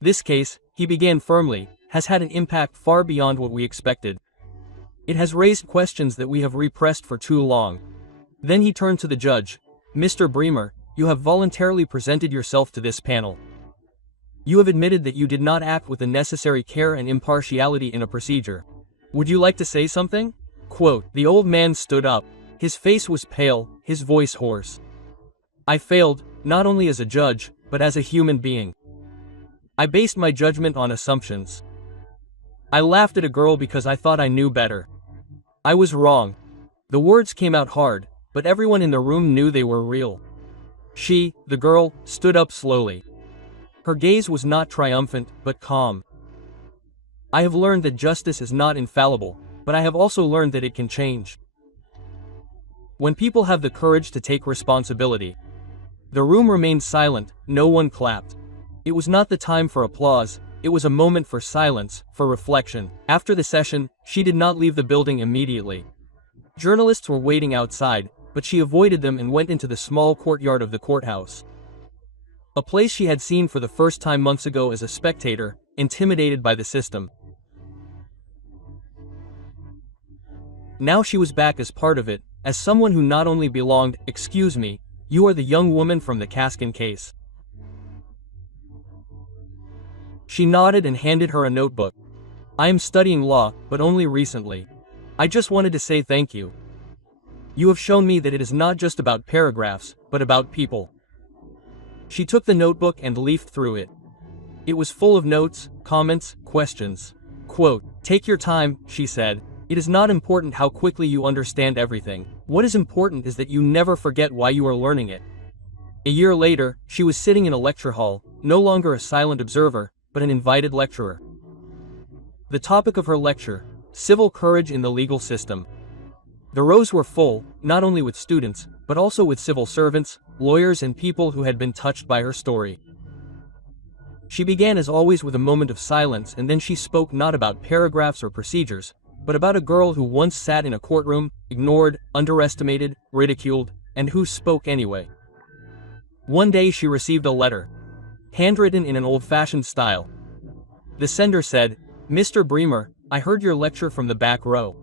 "This case," he began firmly, "has had an impact far beyond what we expected. It has raised questions that we have repressed for too long." Then he turned to the judge. "Mr. Bremer, you have voluntarily presented yourself to this panel. You have admitted that you did not act with the necessary care and impartiality in a procedure. Would you like to say something?" Quote, the old man stood up. His face was pale, his voice hoarse. "I failed, not only as a judge, but as a human being. I based my judgment on assumptions. I laughed at a girl because I thought I knew better. I was wrong." The words came out hard, but everyone in the room knew they were real. She, the girl, stood up slowly. Her gaze was not triumphant, but calm. "I have learned that justice is not infallible, but I have also learned that it can change. When people have the courage to take responsibility." The room remained silent, no one clapped. It was not the time for applause, it was a moment for silence, for reflection. After the session, she did not leave the building immediately. Journalists were waiting outside, but she avoided them and went into the small courtyard of the courthouse. A place she had seen for the first time months ago as a spectator, intimidated by the system. Now she was back as part of it, as someone who not only belonged. "Excuse me, you are the young woman from the Kaskin case." She nodded and handed her a notebook. "I am studying law, but only recently. I just wanted to say thank you. You have shown me that it is not just about paragraphs, but about people." She took the notebook and leafed through it. It was full of notes, comments, questions. Quote, "Take your time," she said. "It is not important how quickly you understand everything. What is important is that you never forget why you are learning it." A year later, she was sitting in a lecture hall, no longer a silent observer, but an invited lecturer. The topic of her lecture, civil courage in the legal system. The rows were full, not only with students, but also with civil servants, lawyers and people who had been touched by her story. She began as always with a moment of silence, and then she spoke not about paragraphs or procedures, but about a girl who once sat in a courtroom, ignored, underestimated, ridiculed, and who spoke anyway. One day she received a letter, handwritten in an old-fashioned style. The sender said, "Mr. Bremer, I heard your lecture from the back row.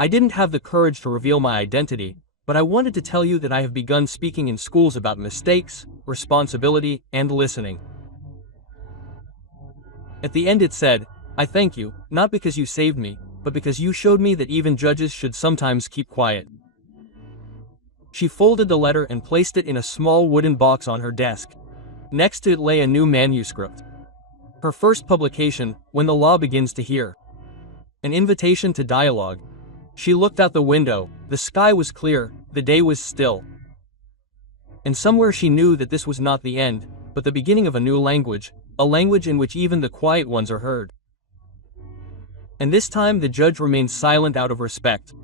I didn't have the courage to reveal my identity, but I wanted to tell you that I have begun speaking in schools about mistakes, responsibility, and listening." At the end it said, "I thank you, not because you saved me, but because you showed me that even judges should sometimes keep quiet." She folded the letter and placed it in a small wooden box on her desk. Next to it lay a new manuscript. Her first publication, When the Law Begins to Hear. An invitation to dialogue. She looked out the window, the sky was clear, the day was still. And somewhere she knew that this was not the end, but the beginning of a new language, a language in which even the quiet ones are heard. And this time the judge remained silent out of respect.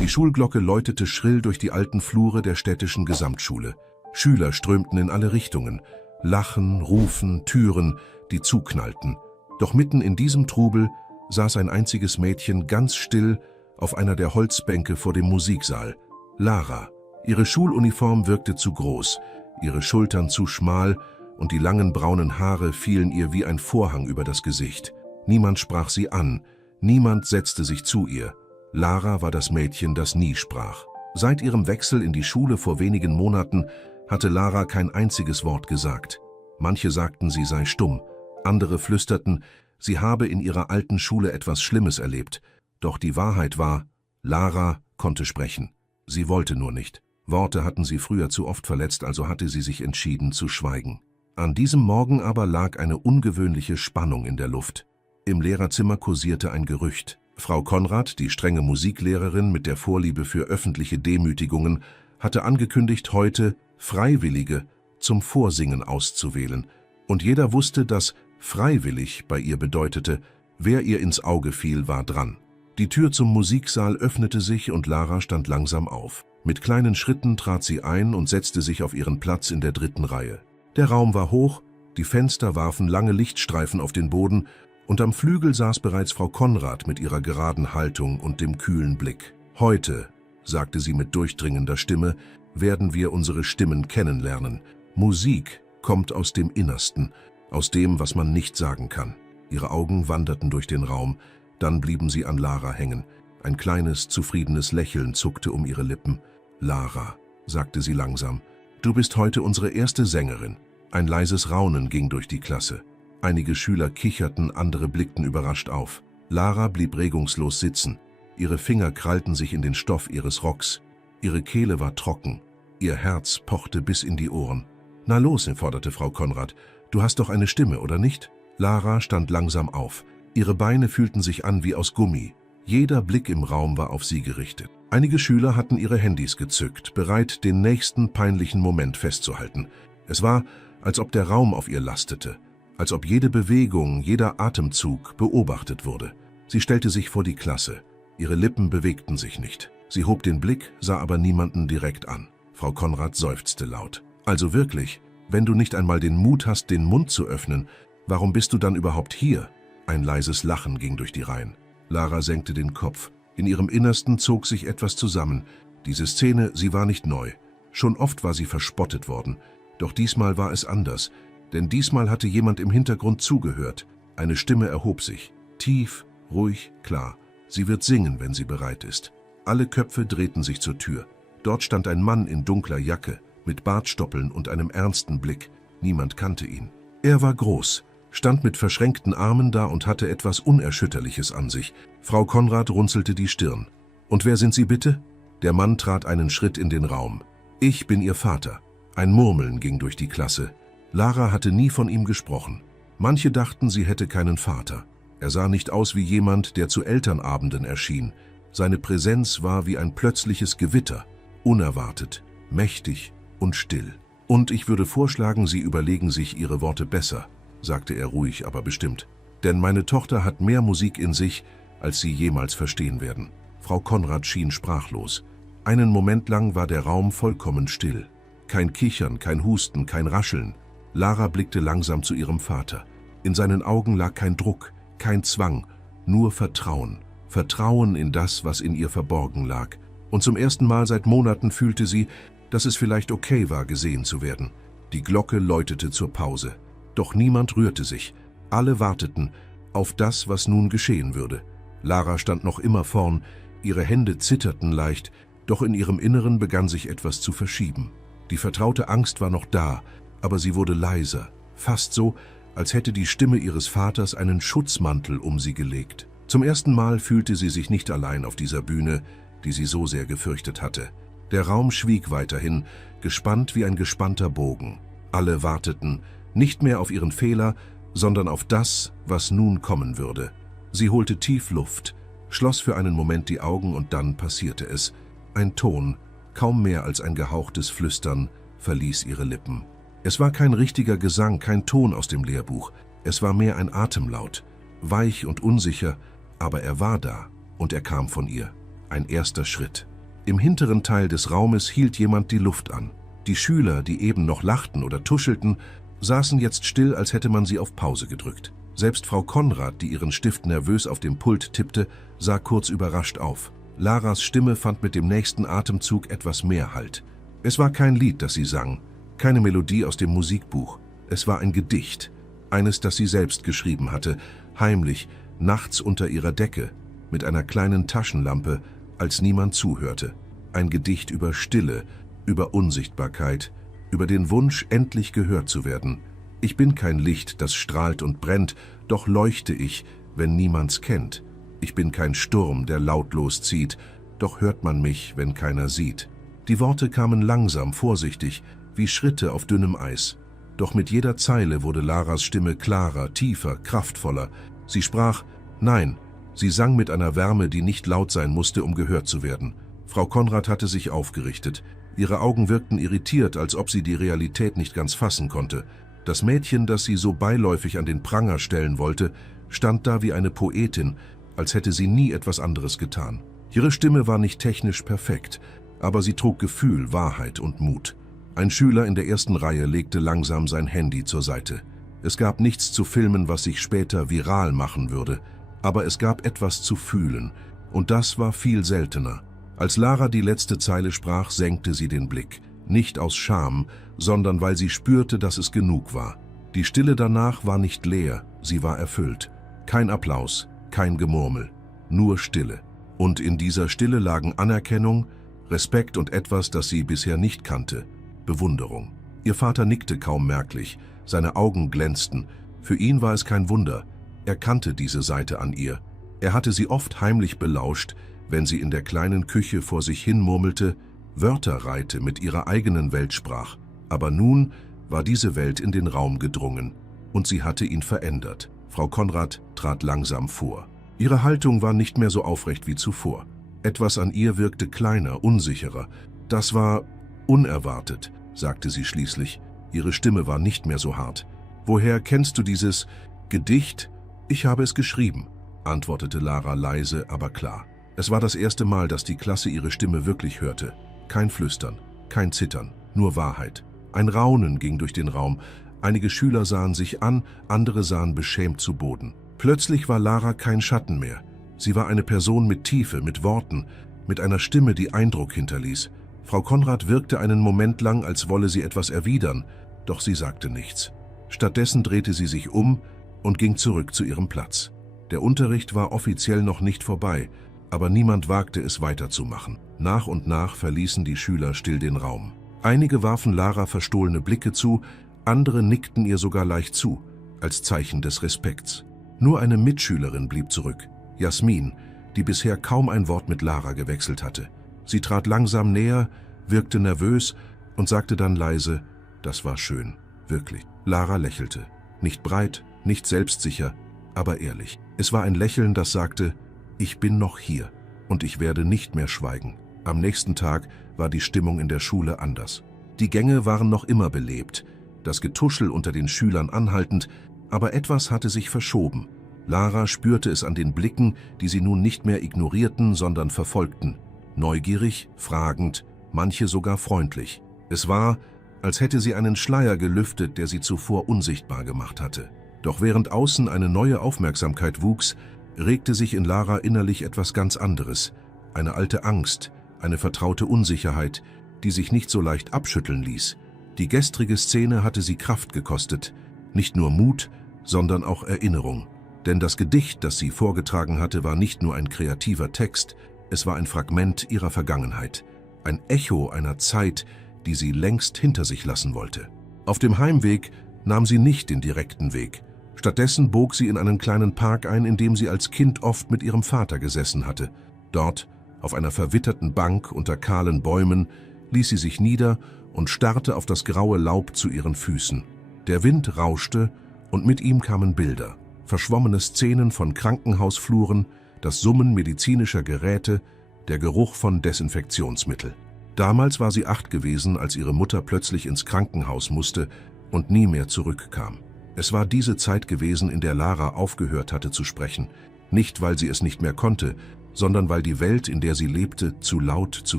Die Schulglocke läutete schrill durch die alten Flure der städtischen Gesamtschule. Schüler strömten in alle Richtungen. Lachen, Rufen, Türen, die zuknallten. Doch mitten in diesem Trubel saß ein einziges Mädchen ganz still auf einer der Holzbänke vor dem Musiksaal. Lara. Ihre Schuluniform wirkte zu groß, ihre Schultern zu schmal und die langen braunen Haare fielen ihr wie ein Vorhang über das Gesicht. Niemand sprach sie an, niemand setzte sich zu ihr. Lara war das Mädchen, das nie sprach. Seit ihrem Wechsel in die Schule vor wenigen Monaten hatte Lara kein einziges Wort gesagt. Manche sagten, sie sei stumm, andere flüsterten, sie habe in ihrer alten Schule etwas Schlimmes erlebt. Doch die Wahrheit war, Lara konnte sprechen. Sie wollte nur nicht. Worte hatten sie früher zu oft verletzt, also hatte sie sich entschieden zu schweigen. An diesem Morgen aber lag eine ungewöhnliche Spannung in der Luft. Im Lehrerzimmer kursierte ein Gerücht. Frau Konrad, die strenge Musiklehrerin mit der Vorliebe für öffentliche Demütigungen, hatte angekündigt, heute Freiwillige zum Vorsingen auszuwählen. Und jeder wusste, dass freiwillig bei ihr bedeutete, wer ihr ins Auge fiel, war dran. Die Tür zum Musiksaal öffnete sich und Lara stand langsam auf. Mit kleinen Schritten trat sie ein und setzte sich auf ihren Platz in der 3. Reihe. Der Raum war hoch, die Fenster warfen lange Lichtstreifen auf den Boden und am Flügel saß bereits Frau Konrad mit ihrer geraden Haltung und dem kühlen Blick. Heute, sagte sie mit durchdringender Stimme, werden wir unsere Stimmen kennenlernen. Musik kommt aus dem Innersten, aus dem, was man nicht sagen kann. Ihre Augen wanderten durch den Raum, dann blieben sie an Lara hängen. Ein kleines, zufriedenes Lächeln zuckte um ihre Lippen. »Lara«, sagte sie langsam, »du bist heute unsere erste Sängerin.« Ein leises Raunen ging durch die Klasse. Einige Schüler kicherten, andere blickten überrascht auf. Lara blieb regungslos sitzen. Ihre Finger krallten sich in den Stoff ihres Rocks. Ihre Kehle war trocken. Ihr Herz pochte bis in die Ohren. »Na los«, forderte Frau Konrad, »du hast doch eine Stimme, oder nicht?« Lara stand langsam auf. Ihre Beine fühlten sich an wie aus Gummi. Jeder Blick im Raum war auf sie gerichtet. Einige Schüler hatten ihre Handys gezückt, bereit, den nächsten peinlichen Moment festzuhalten. Es war, als ob der Raum auf ihr lastete, als ob jede Bewegung, jeder Atemzug beobachtet wurde. Sie stellte sich vor die Klasse. Ihre Lippen bewegten sich nicht. Sie hob den Blick, sah aber niemanden direkt an. Frau Konrad seufzte laut. »Also wirklich, wenn du nicht einmal den Mut hast, den Mund zu öffnen, warum bist du dann überhaupt hier?« Ein leises Lachen ging durch die Reihen. Lara senkte den Kopf. In ihrem Innersten zog sich etwas zusammen. Diese Szene, sie war nicht neu. Schon oft war sie verspottet worden. Doch diesmal war es anders. Denn diesmal hatte jemand im Hintergrund zugehört. Eine Stimme erhob sich. Tief, ruhig, klar. Sie wird singen, wenn sie bereit ist. Alle Köpfe drehten sich zur Tür. Dort stand ein Mann in dunkler Jacke, mit Bartstoppeln und einem ernsten Blick. Niemand kannte ihn. Er war groß, stand mit verschränkten Armen da und hatte etwas Unerschütterliches an sich. Frau Konrad runzelte die Stirn. »Und wer sind Sie bitte?« Der Mann trat einen Schritt in den Raum. »Ich bin Ihr Vater.« Ein Murmeln ging durch die Klasse. Lara hatte nie von ihm gesprochen. Manche dachten, sie hätte keinen Vater. Er sah nicht aus wie jemand, der zu Elternabenden erschien. Seine Präsenz war wie ein plötzliches Gewitter, unerwartet, mächtig und still. »Und ich würde vorschlagen, Sie überlegen sich Ihre Worte besser«, sagte er ruhig, aber bestimmt. »Denn meine Tochter hat mehr Musik in sich, als Sie jemals verstehen werden.« Frau Konrad schien sprachlos. Einen Moment lang war der Raum vollkommen still. Kein Kichern, kein Husten, kein Rascheln. Lara blickte langsam zu ihrem Vater. In seinen Augen lag kein Druck, kein Zwang, nur Vertrauen. Vertrauen in das, was in ihr verborgen lag. Und zum ersten Mal seit Monaten fühlte sie, dass es vielleicht okay war, gesehen zu werden. Die Glocke läutete zur Pause. Doch niemand rührte sich. Alle warteten auf das, was nun geschehen würde. Lara stand noch immer vorn, ihre Hände zitterten leicht, doch in ihrem Inneren begann sich etwas zu verschieben. Die vertraute Angst war noch da, aber sie wurde leiser, fast so, als hätte die Stimme ihres Vaters einen Schutzmantel um sie gelegt. Zum ersten Mal fühlte sie sich nicht allein auf dieser Bühne, die sie so sehr gefürchtet hatte. Der Raum schwieg weiterhin, gespannt wie ein gespannter Bogen. Alle warteten, nicht mehr auf ihren Fehler, sondern auf das, was nun kommen würde. Sie holte tief Luft, schloss für einen Moment die Augen und dann passierte es. Ein Ton, kaum mehr als ein gehauchtes Flüstern, verließ ihre Lippen. Es war kein richtiger Gesang, kein Ton aus dem Lehrbuch. Es war mehr ein Atemlaut, weich und unsicher, aber er war da und er kam von ihr. Ein erster Schritt. Im hinteren Teil des Raumes hielt jemand die Luft an. Die Schüler, die eben noch lachten oder tuschelten, saßen jetzt still, als hätte man sie auf Pause gedrückt. Selbst Frau Konrad, die ihren Stift nervös auf dem Pult tippte, sah kurz überrascht auf. Laras Stimme fand mit dem nächsten Atemzug etwas mehr Halt. Es war kein Lied, das sie sang, keine Melodie aus dem Musikbuch. Es war ein Gedicht, eines, das sie selbst geschrieben hatte, heimlich, nachts unter ihrer Decke, mit einer kleinen Taschenlampe, als niemand zuhörte. Ein Gedicht über Stille, über Unsichtbarkeit, über den Wunsch, endlich gehört zu werden. Ich bin kein Licht, das strahlt und brennt, doch leuchte ich, wenn niemand's kennt. Ich bin kein Sturm, der lautlos zieht, doch hört man mich, wenn keiner sieht. Die Worte kamen langsam, vorsichtig, wie Schritte auf dünnem Eis. Doch mit jeder Zeile wurde Laras Stimme klarer, tiefer, kraftvoller. Sie sprach, nein, sie sang mit einer Wärme, die nicht laut sein musste, um gehört zu werden. Frau Konrad hatte sich aufgerichtet. Ihre Augen wirkten irritiert, als ob sie die Realität nicht ganz fassen konnte. Das Mädchen, das sie so beiläufig an den Pranger stellen wollte, stand da wie eine Poetin, als hätte sie nie etwas anderes getan. Ihre Stimme war nicht technisch perfekt, aber sie trug Gefühl, Wahrheit und Mut. Ein Schüler in der ersten Reihe legte langsam sein Handy zur Seite. Es gab nichts zu filmen, was sich später viral machen würde, aber es gab etwas zu fühlen, und das war viel seltener. Als Lara die letzte Zeile sprach, senkte sie den Blick, nicht aus Scham, sondern weil sie spürte, dass es genug war. Die Stille danach war nicht leer, sie war erfüllt. Kein Applaus, kein Gemurmel, nur Stille. Und in dieser Stille lagen Anerkennung, Respekt und etwas, das sie bisher nicht kannte, Bewunderung. Ihr Vater nickte kaum merklich, seine Augen glänzten. Für ihn war es kein Wunder, er kannte diese Seite an ihr. Er hatte sie oft heimlich belauscht, wenn sie in der kleinen Küche vor sich hin murmelte, Wörter reihte, mit ihrer eigenen Welt sprach. Aber nun war diese Welt in den Raum gedrungen und sie hatte ihn verändert. Frau Konrad trat langsam vor. Ihre Haltung war nicht mehr so aufrecht wie zuvor. Etwas an ihr wirkte kleiner, unsicherer. Das war unerwartet, sagte sie schließlich. Ihre Stimme war nicht mehr so hart. Woher kennst du dieses Gedicht? Ich habe es geschrieben, antwortete Lara leise, aber klar. Es war das erste Mal, dass die Klasse ihre Stimme wirklich hörte. Kein Flüstern, kein Zittern, nur Wahrheit. Ein Raunen ging durch den Raum. Einige Schüler sahen sich an, andere sahen beschämt zu Boden. Plötzlich war Lara kein Schatten mehr. Sie war eine Person mit Tiefe, mit Worten, mit einer Stimme, die Eindruck hinterließ. Frau Konrad wirkte einen Moment lang, als wolle sie etwas erwidern, doch sie sagte nichts. Stattdessen drehte sie sich um und ging zurück zu ihrem Platz. Der Unterricht war offiziell noch nicht vorbei, aber niemand wagte es weiterzumachen. Nach und nach verließen die Schüler still den Raum. Einige warfen Lara verstohlene Blicke zu, andere nickten ihr sogar leicht zu, als Zeichen des Respekts. Nur eine Mitschülerin blieb zurück, Jasmin, die bisher kaum ein Wort mit Lara gewechselt hatte. Sie trat langsam näher, wirkte nervös und sagte dann leise, das war schön, wirklich. Lara lächelte, nicht breit, nicht selbstsicher, aber ehrlich. Es war ein Lächeln, das sagte, ich bin noch hier und ich werde nicht mehr schweigen. Am nächsten Tag war die Stimmung in der Schule anders. Die Gänge waren noch immer belebt, das Getuschel unter den Schülern anhaltend, aber etwas hatte sich verschoben. Lara spürte es an den Blicken, die sie nun nicht mehr ignorierten, sondern verfolgten. Neugierig, fragend, manche sogar freundlich. Es war, als hätte sie einen Schleier gelüftet, der sie zuvor unsichtbar gemacht hatte. Doch während außen eine neue Aufmerksamkeit wuchs, regte sich in Lara innerlich etwas ganz anderes. Eine alte Angst, eine vertraute Unsicherheit, die sich nicht so leicht abschütteln ließ. Die gestrige Szene hatte sie Kraft gekostet, nicht nur Mut, sondern auch Erinnerung. Denn das Gedicht, das sie vorgetragen hatte, war nicht nur ein kreativer Text, es war ein Fragment ihrer Vergangenheit, ein Echo einer Zeit, die sie längst hinter sich lassen wollte. Auf dem Heimweg nahm sie nicht den direkten Weg. Stattdessen bog sie in einen kleinen Park ein, in dem sie als Kind oft mit ihrem Vater gesessen hatte. Dort, auf einer verwitterten Bank unter kahlen Bäumen, ließ sie sich nieder und starrte auf das graue Laub zu ihren Füßen. Der Wind rauschte und mit ihm kamen Bilder, verschwommene Szenen von Krankenhausfluren, das Summen medizinischer Geräte, der Geruch von Desinfektionsmittel. Damals war sie 8 gewesen, als ihre Mutter plötzlich ins Krankenhaus musste und nie mehr zurückkam. Es war diese Zeit gewesen, in der Lara aufgehört hatte zu sprechen, nicht weil sie es nicht mehr konnte, sondern weil die Welt, in der sie lebte, zu laut, zu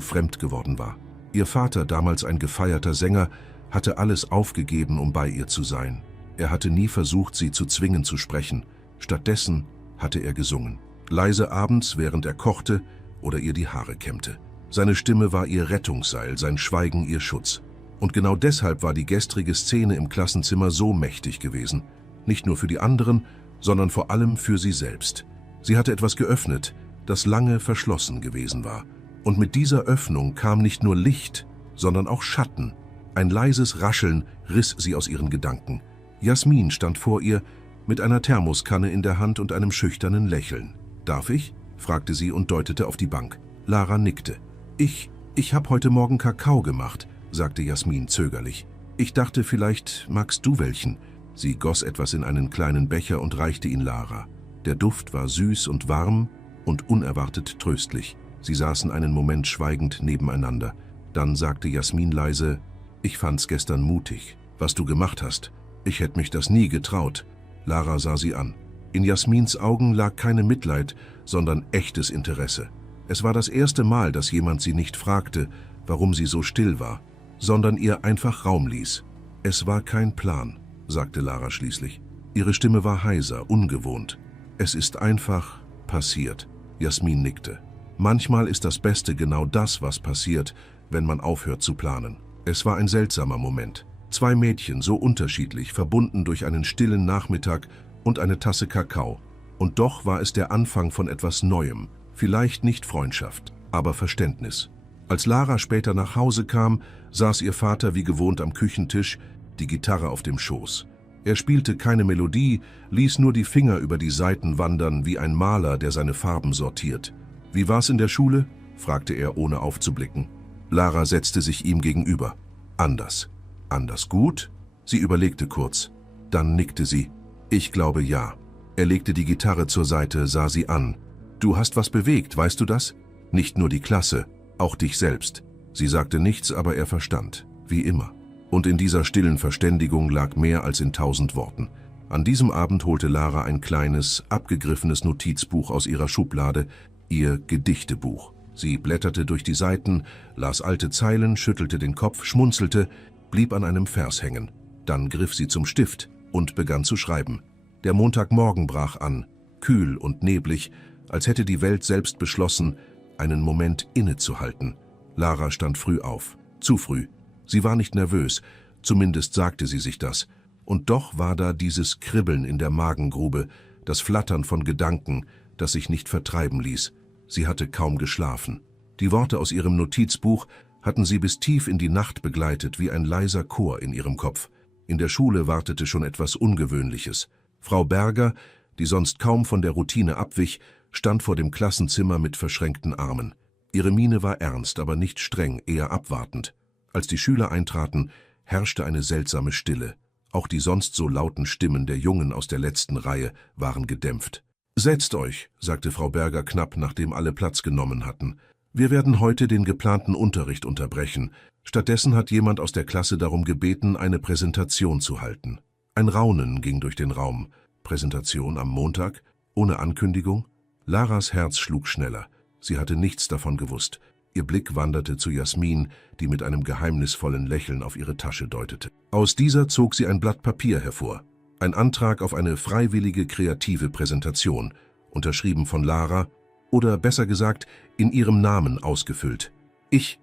fremd geworden war. Ihr Vater, damals ein gefeierter Sänger, hatte alles aufgegeben, um bei ihr zu sein. Er hatte nie versucht, sie zu zwingen zu sprechen. Stattdessen hatte er gesungen. Leise abends, während er kochte oder ihr die Haare kämmte. Seine Stimme war ihr Rettungsseil, sein Schweigen ihr Schutz. Und genau deshalb war die gestrige Szene im Klassenzimmer so mächtig gewesen. Nicht nur für die anderen, sondern vor allem für sie selbst. Sie hatte etwas geöffnet, das lange verschlossen gewesen war. Und mit dieser Öffnung kam nicht nur Licht, sondern auch Schatten. Ein leises Rascheln riss sie aus ihren Gedanken. Jasmin stand vor ihr, mit einer Thermoskanne in der Hand und einem schüchternen Lächeln. »Darf ich?« fragte sie und deutete auf die Bank. Lara nickte. Ich habe heute Morgen Kakao gemacht«, sagte Jasmin zögerlich. »Ich dachte, vielleicht magst du welchen.« Sie goss etwas in einen kleinen Becher und reichte ihn Lara. Der Duft war süß und warm und unerwartet tröstlich. Sie saßen einen Moment schweigend nebeneinander. Dann sagte Jasmin leise, »Ich fand's gestern mutig, was du gemacht hast. Ich hätte mich das nie getraut.« Lara sah sie an. In Jasmins Augen lag keine Mitleid, sondern echtes Interesse. Es war das erste Mal, dass jemand sie nicht fragte, warum sie so still war, sondern ihr einfach Raum ließ. »Es war kein Plan«, sagte Lara schließlich. Ihre Stimme war heiser, ungewohnt. »Es ist einfach passiert.« Jasmin nickte. Manchmal ist das Beste genau das, was passiert, wenn man aufhört zu planen. Es war ein seltsamer Moment. 2 Mädchen, so unterschiedlich, verbunden durch einen stillen Nachmittag und eine Tasse Kakao. Und doch war es der Anfang von etwas Neuem. Vielleicht nicht Freundschaft, aber Verständnis. Als Lara später nach Hause kam, saß ihr Vater wie gewohnt am Küchentisch, die Gitarre auf dem Schoß. Er spielte keine Melodie, ließ nur die Finger über die Saiten wandern, wie ein Maler, der seine Farben sortiert. »Wie war's in der Schule?« fragte er, ohne aufzublicken. Lara setzte sich ihm gegenüber. »Anders.« »Anders gut?« Sie überlegte kurz. Dann nickte sie. »Ich glaube ja.« Er legte die Gitarre zur Seite, sah sie an. »Du hast was bewegt, weißt du das? Nicht nur die Klasse, auch dich selbst.« Sie sagte nichts, aber er verstand, wie immer. Und in dieser stillen Verständigung lag mehr als in 1000 Worten. An diesem Abend holte Lara ein kleines, abgegriffenes Notizbuch aus ihrer Schublade, ihr Gedichtebuch. Sie blätterte durch die Seiten, las alte Zeilen, schüttelte den Kopf, schmunzelte, blieb an einem Vers hängen. Dann griff sie zum Stift und begann zu schreiben. Der Montagmorgen brach an, kühl und neblig, als hätte die Welt selbst beschlossen, einen Moment innezuhalten. Lara stand früh auf. Zu früh. Sie war nicht nervös, zumindest sagte sie sich das. Und doch war da dieses Kribbeln in der Magengrube, das Flattern von Gedanken, das sich nicht vertreiben ließ. Sie hatte kaum geschlafen. Die Worte aus ihrem Notizbuch hatten sie bis tief in die Nacht begleitet, wie ein leiser Chor in ihrem Kopf. In der Schule wartete schon etwas Ungewöhnliches. Frau Berger, die sonst kaum von der Routine abwich, stand vor dem Klassenzimmer mit verschränkten Armen. Ihre Miene war ernst, aber nicht streng, eher abwartend. Als die Schüler eintraten, herrschte eine seltsame Stille. Auch die sonst so lauten Stimmen der Jungen aus der letzten Reihe waren gedämpft. »Setzt euch«, sagte Frau Berger knapp, nachdem alle Platz genommen hatten. »Wir werden heute den geplanten Unterricht unterbrechen. Stattdessen hat jemand aus der Klasse darum gebeten, eine Präsentation zu halten.« Ein Raunen ging durch den Raum. Präsentation am Montag? Ohne Ankündigung? Laras Herz schlug schneller. Sie hatte nichts davon gewusst. Ihr Blick wanderte zu Jasmin, die mit einem geheimnisvollen Lächeln auf ihre Tasche deutete. Aus dieser zog sie ein Blatt Papier hervor. Ein Antrag auf eine freiwillige kreative Präsentation, unterschrieben von Lara, oder besser gesagt, in ihrem Namen ausgefüllt. Ich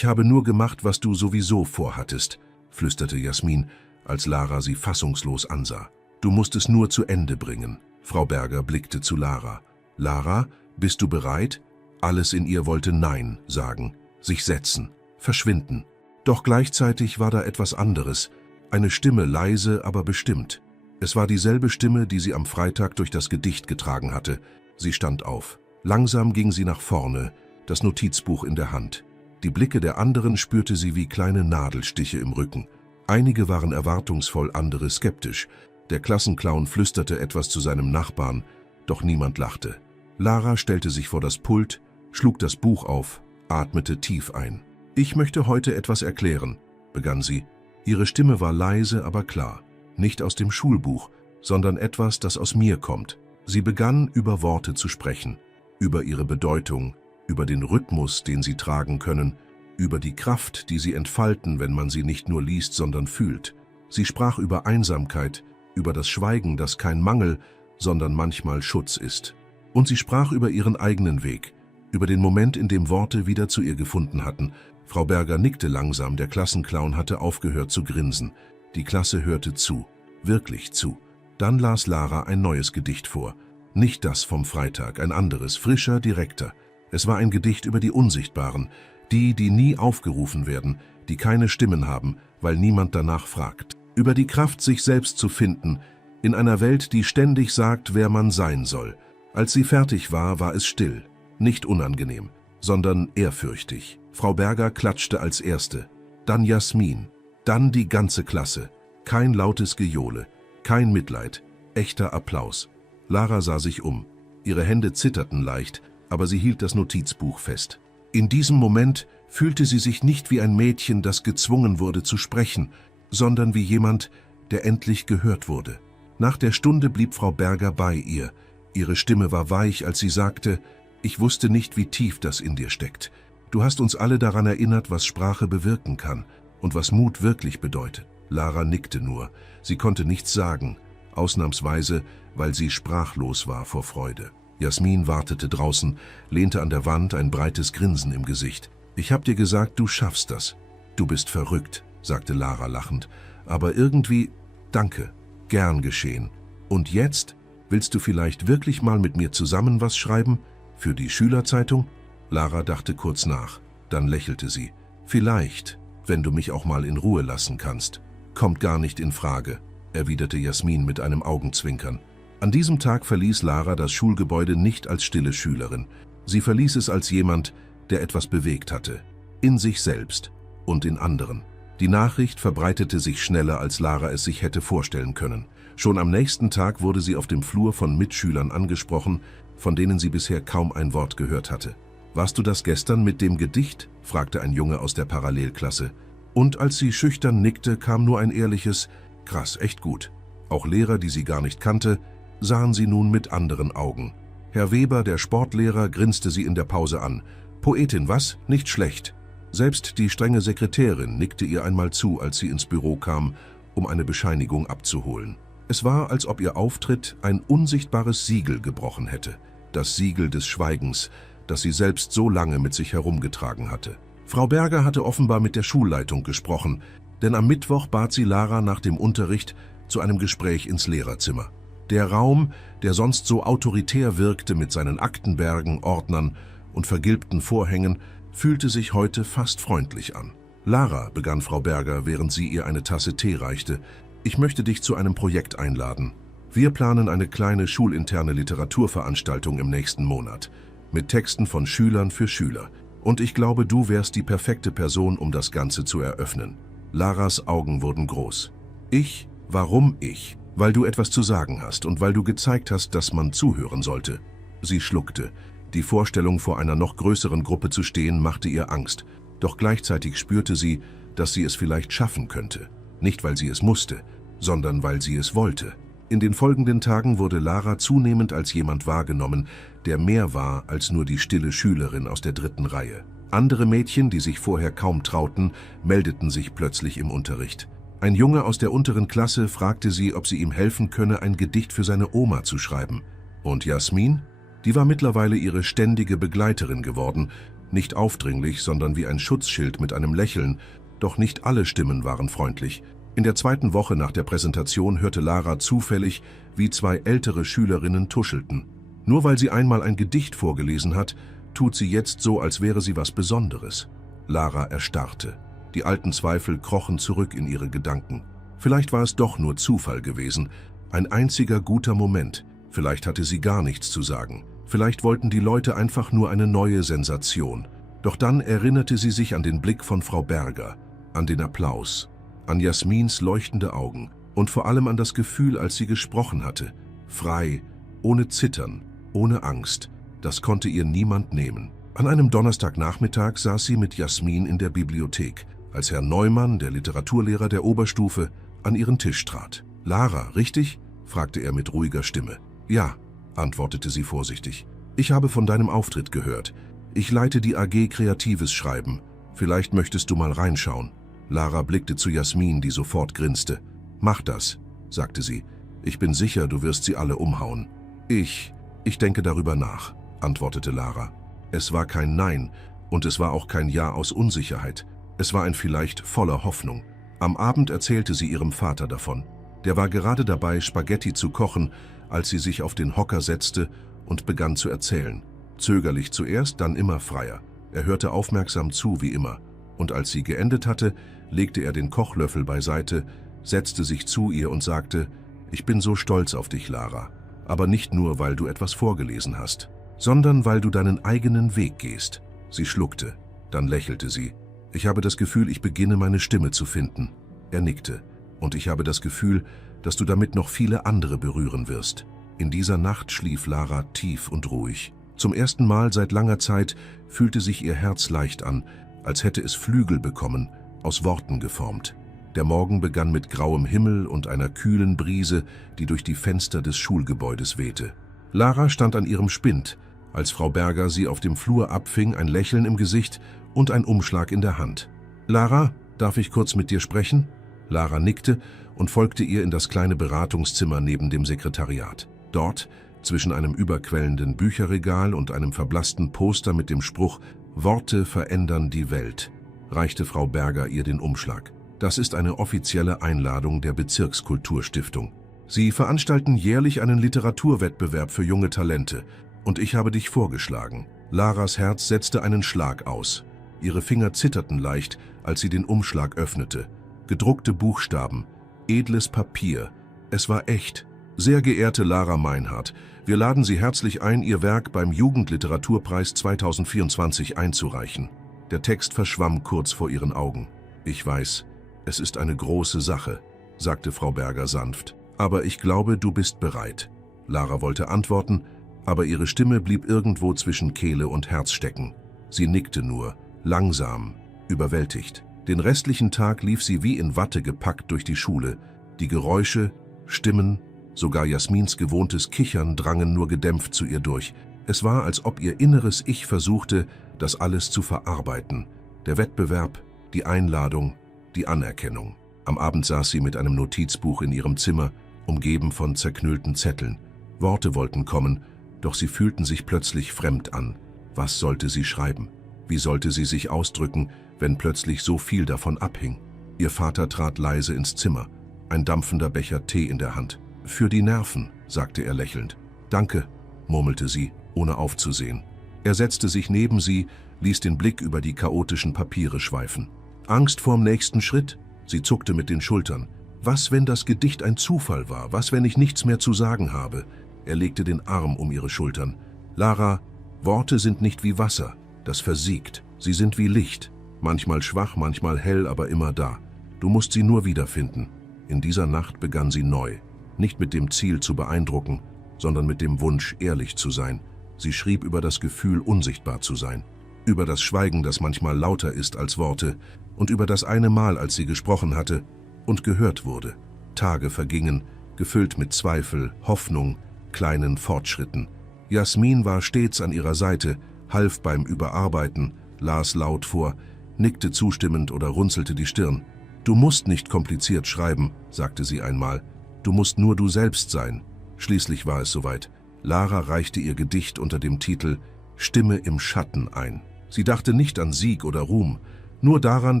habe nur gemacht, was du sowieso vorhattest, flüsterte Jasmin, als Lara sie fassungslos ansah. Du musst es nur zu Ende bringen. Frau Berger blickte zu Lara. Lara, bist du bereit? Alles in ihr wollte Nein sagen, sich setzen, verschwinden. Doch gleichzeitig war da etwas anderes, eine Stimme leise, aber bestimmt. Es war dieselbe Stimme, die sie am Freitag durch das Gedicht getragen hatte. Sie stand auf. Langsam ging sie nach vorne, das Notizbuch in der Hand. Die Blicke der anderen spürte sie wie kleine Nadelstiche im Rücken. Einige waren erwartungsvoll, andere skeptisch. Der Klassenclown flüsterte etwas zu seinem Nachbarn, doch niemand lachte. Lara stellte sich vor das Pult, schlug das Buch auf, atmete tief ein. »Ich möchte heute etwas erklären«, begann sie. Ihre Stimme war leise, aber klar. Nicht aus dem Schulbuch, sondern etwas, das aus mir kommt. Sie begann, über Worte zu sprechen, über ihre Bedeutung, über den Rhythmus, den sie tragen können, über die Kraft, die sie entfalten, wenn man sie nicht nur liest, sondern fühlt. Sie sprach über Einsamkeit, über das Schweigen, das kein Mangel, sondern manchmal Schutz ist. Und sie sprach über ihren eigenen Weg, über den Moment, in dem Worte wieder zu ihr gefunden hatten. Frau Berger nickte langsam, der Klassenclown hatte aufgehört zu grinsen. Die Klasse hörte zu, wirklich zu. Dann las Lara ein neues Gedicht vor. Nicht das vom Freitag, ein anderes, frischer, direkter. Es war ein Gedicht über die Unsichtbaren, die nie aufgerufen werden, die keine Stimmen haben, weil niemand danach fragt. Über die Kraft, sich selbst zu finden, in einer Welt, die ständig sagt, wer man sein soll. Als sie fertig war, war es still. Nicht unangenehm, sondern ehrfürchtig. Frau Berger klatschte als Erste, dann Jasmin, dann die ganze Klasse. Kein lautes Gejohle, kein Mitleid, echter Applaus. Lara sah sich um. Ihre Hände zitterten leicht, aber sie hielt das Notizbuch fest. In diesem Moment fühlte sie sich nicht wie ein Mädchen, das gezwungen wurde zu sprechen, sondern wie jemand, der endlich gehört wurde. Nach der Stunde blieb Frau Berger bei ihr. Ihre Stimme war weich, als sie sagte: »Ich wusste nicht, wie tief das in dir steckt. Du hast uns alle daran erinnert, was Sprache bewirken kann und was Mut wirklich bedeutet.« Lara nickte nur. Sie konnte nichts sagen, ausnahmsweise, weil sie sprachlos war vor Freude. Jasmin wartete draußen, lehnte an der Wand, ein breites Grinsen im Gesicht. »Ich hab dir gesagt, du schaffst das. Du bist verrückt«, sagte Lara lachend. »Aber irgendwie, danke, gern geschehen. Und jetzt, willst du vielleicht wirklich mal mit mir zusammen was schreiben? Für die Schülerzeitung?« Lara dachte kurz nach. Dann lächelte sie. »Vielleicht, wenn du mich auch mal in Ruhe lassen kannst.« »Kommt gar nicht in Frage«, erwiderte Jasmin mit einem Augenzwinkern. An diesem Tag verließ Lara das Schulgebäude nicht als stille Schülerin. Sie verließ es als jemand, der etwas bewegt hatte. In sich selbst und in anderen. Die Nachricht verbreitete sich schneller, als Lara es sich hätte vorstellen können. Schon am nächsten Tag wurde sie auf dem Flur von Mitschülern angesprochen, von denen sie bisher kaum ein Wort gehört hatte. »Warst du das gestern mit dem Gedicht?« fragte ein Junge aus der Parallelklasse. Und als sie schüchtern nickte, kam nur ein ehrliches »Krass, echt gut«. Auch Lehrer, die sie gar nicht kannte, sahen sie nun mit anderen Augen. Herr Weber, der Sportlehrer, grinste sie in der Pause an. »Poetin, was? Nicht schlecht.« Selbst die strenge Sekretärin nickte ihr einmal zu, als sie ins Büro kam, um eine Bescheinigung abzuholen. Es war, als ob ihr Auftritt ein unsichtbares Siegel gebrochen hätte. Das Siegel des Schweigens, das sie selbst so lange mit sich herumgetragen hatte. Frau Berger hatte offenbar mit der Schulleitung gesprochen, denn am Mittwoch bat sie Lara nach dem Unterricht zu einem Gespräch ins Lehrerzimmer. Der Raum, der sonst so autoritär wirkte mit seinen Aktenbergen, Ordnern und vergilbten Vorhängen, fühlte sich heute fast freundlich an. »Lara«, begann Frau Berger, während sie ihr eine Tasse Tee reichte, »ich möchte dich zu einem Projekt einladen. Wir planen eine kleine schulinterne Literaturveranstaltung im nächsten Monat, mit Texten von Schülern für Schüler. Und ich glaube, du wärst die perfekte Person, um das Ganze zu eröffnen.« Laras Augen wurden groß. »Ich? Warum ich?« »Weil du etwas zu sagen hast und weil du gezeigt hast, dass man zuhören sollte.« Sie schluckte. Die Vorstellung, vor einer noch größeren Gruppe zu stehen, machte ihr Angst. Doch gleichzeitig spürte sie, dass sie es vielleicht schaffen könnte. Nicht, weil sie es musste, sondern weil sie es wollte. In den folgenden Tagen wurde Lara zunehmend als jemand wahrgenommen, der mehr war als nur die stille Schülerin aus der 3. Reihe. Andere Mädchen, die sich vorher kaum trauten, meldeten sich plötzlich im Unterricht. Ein Junge aus der unteren Klasse fragte sie, ob sie ihm helfen könne, ein Gedicht für seine Oma zu schreiben. Und Jasmin? Die war mittlerweile ihre ständige Begleiterin geworden, nicht aufdringlich, sondern wie ein Schutzschild mit einem Lächeln, doch nicht alle Stimmen waren freundlich. In der zweiten Woche nach der Präsentation hörte Lara zufällig, wie zwei ältere Schülerinnen tuschelten. Nur weil sie einmal ein Gedicht vorgelesen hat, tut sie jetzt so, als wäre sie was Besonderes. Lara erstarrte. Die alten Zweifel krochen zurück in ihre Gedanken. Vielleicht war es doch nur Zufall gewesen, ein einziger guter Moment. Vielleicht hatte sie gar nichts zu sagen. Vielleicht wollten die Leute einfach nur eine neue Sensation. Doch dann erinnerte sie sich an den Blick von Frau Berger, an den Applaus, an Jasmins leuchtende Augen und vor allem an das Gefühl, als sie gesprochen hatte. Frei, ohne Zittern, ohne Angst. Das konnte ihr niemand nehmen. An einem Donnerstagnachmittag saß sie mit Jasmin in der Bibliothek, als Herr Neumann, der Literaturlehrer der Oberstufe, an ihren Tisch trat. »Lara, richtig?« fragte er mit ruhiger Stimme. »Ja«, antwortete sie vorsichtig. »Ich habe von deinem Auftritt gehört. Ich leite die AG Kreatives Schreiben. Vielleicht möchtest du mal reinschauen.« Lara blickte zu Jasmin, die sofort grinste. »Mach das«, sagte sie. »Ich bin sicher, du wirst sie alle umhauen.« Ich denke darüber nach«, antwortete Lara. Es war kein Nein und es war auch kein Ja aus Unsicherheit. Es war ein Vielleicht voller Hoffnung. Am Abend erzählte sie ihrem Vater davon. Der war gerade dabei, Spaghetti zu kochen, als sie sich auf den Hocker setzte und begann zu erzählen. Zögerlich zuerst, dann immer freier. Er hörte aufmerksam zu, wie immer. Und als sie geendet hatte, legte er den Kochlöffel beiseite, setzte sich zu ihr und sagte, »Ich bin so stolz auf dich, Lara. Aber nicht nur, weil du etwas vorgelesen hast, sondern weil du deinen eigenen Weg gehst.« Sie schluckte. Dann lächelte sie. »Ich habe das Gefühl, ich beginne meine Stimme zu finden.« Er nickte. »Und ich habe das Gefühl, dass du damit noch viele andere berühren wirst.« In dieser Nacht schlief Lara tief und ruhig. Zum ersten Mal seit langer Zeit fühlte sich ihr Herz leicht an, als hätte es Flügel bekommen, aus Worten geformt. Der Morgen begann mit grauem Himmel und einer kühlen Brise, die durch die Fenster des Schulgebäudes wehte. Lara stand an ihrem Spind, als Frau Berger sie auf dem Flur abfing, ein Lächeln im Gesicht und ein Umschlag in der Hand. »Lara, darf ich kurz mit dir sprechen?« Lara nickte und folgte ihr in das kleine Beratungszimmer neben dem Sekretariat. Dort, zwischen einem überquellenden Bücherregal und einem verblassten Poster mit dem Spruch »Worte verändern die Welt«, reichte Frau Berger ihr den Umschlag. »Das ist eine offizielle Einladung der Bezirkskulturstiftung. Sie veranstalten jährlich einen Literaturwettbewerb für junge Talente. Und ich habe dich vorgeschlagen.« Laras Herz setzte einen Schlag aus. Ihre Finger zitterten leicht, als sie den Umschlag öffnete. Gedruckte Buchstaben, edles Papier. Es war echt. »Sehr geehrte Lara Meinhardt, wir laden Sie herzlich ein, Ihr Werk beim Jugendliteraturpreis 2024 einzureichen.« Der Text verschwamm kurz vor ihren Augen. »Ich weiß, es ist eine große Sache«, sagte Frau Berger sanft. »Aber ich glaube, du bist bereit.« Lara wollte antworten, aber ihre Stimme blieb irgendwo zwischen Kehle und Herz stecken. Sie nickte nur, langsam, überwältigt. Den restlichen Tag lief sie wie in Watte gepackt durch die Schule. Die Geräusche, Stimmen, sogar Jasmins gewohntes Kichern drangen nur gedämpft zu ihr durch. Es war, als ob ihr inneres Ich versuchte, das alles zu verarbeiten. Der Wettbewerb, die Einladung, die Anerkennung. Am Abend saß sie mit einem Notizbuch in ihrem Zimmer, umgeben von zerknüllten Zetteln. Worte wollten kommen, doch sie fühlten sich plötzlich fremd an. Was sollte sie schreiben? Wie sollte sie sich ausdrücken, wenn plötzlich so viel davon abhing? Ihr Vater trat leise ins Zimmer, ein dampfender Becher Tee in der Hand. »Für die Nerven«, sagte er lächelnd. »Danke«, murmelte sie, ohne aufzusehen. Er setzte sich neben sie, ließ den Blick über die chaotischen Papiere schweifen. »Angst vorm nächsten Schritt?« Sie zuckte mit den Schultern. »Was, wenn das Gedicht ein Zufall war? Was, wenn ich nichts mehr zu sagen habe?« Er legte den Arm um ihre Schultern. »Lara, Worte sind nicht wie Wasser, das versiegt. Sie sind wie Licht, manchmal schwach, manchmal hell, aber immer da. Du musst sie nur wiederfinden.« In dieser Nacht begann sie neu. Nicht mit dem Ziel zu beeindrucken, sondern mit dem Wunsch, ehrlich zu sein. Sie schrieb über das Gefühl, unsichtbar zu sein. Über das Schweigen, das manchmal lauter ist als Worte. Und über das eine Mal, als sie gesprochen hatte und gehört wurde. Tage vergingen, gefüllt mit Zweifel, Hoffnung, kleinen Fortschritten. Jasmin war stets an ihrer Seite, half beim Überarbeiten, las laut vor, nickte zustimmend oder runzelte die Stirn. »Du musst nicht kompliziert schreiben«, sagte sie einmal. »Du musst nur du selbst sein.« Schließlich war es soweit. Lara reichte ihr Gedicht unter dem Titel »Stimme im Schatten« ein. Sie dachte nicht an Sieg oder Ruhm, nur daran,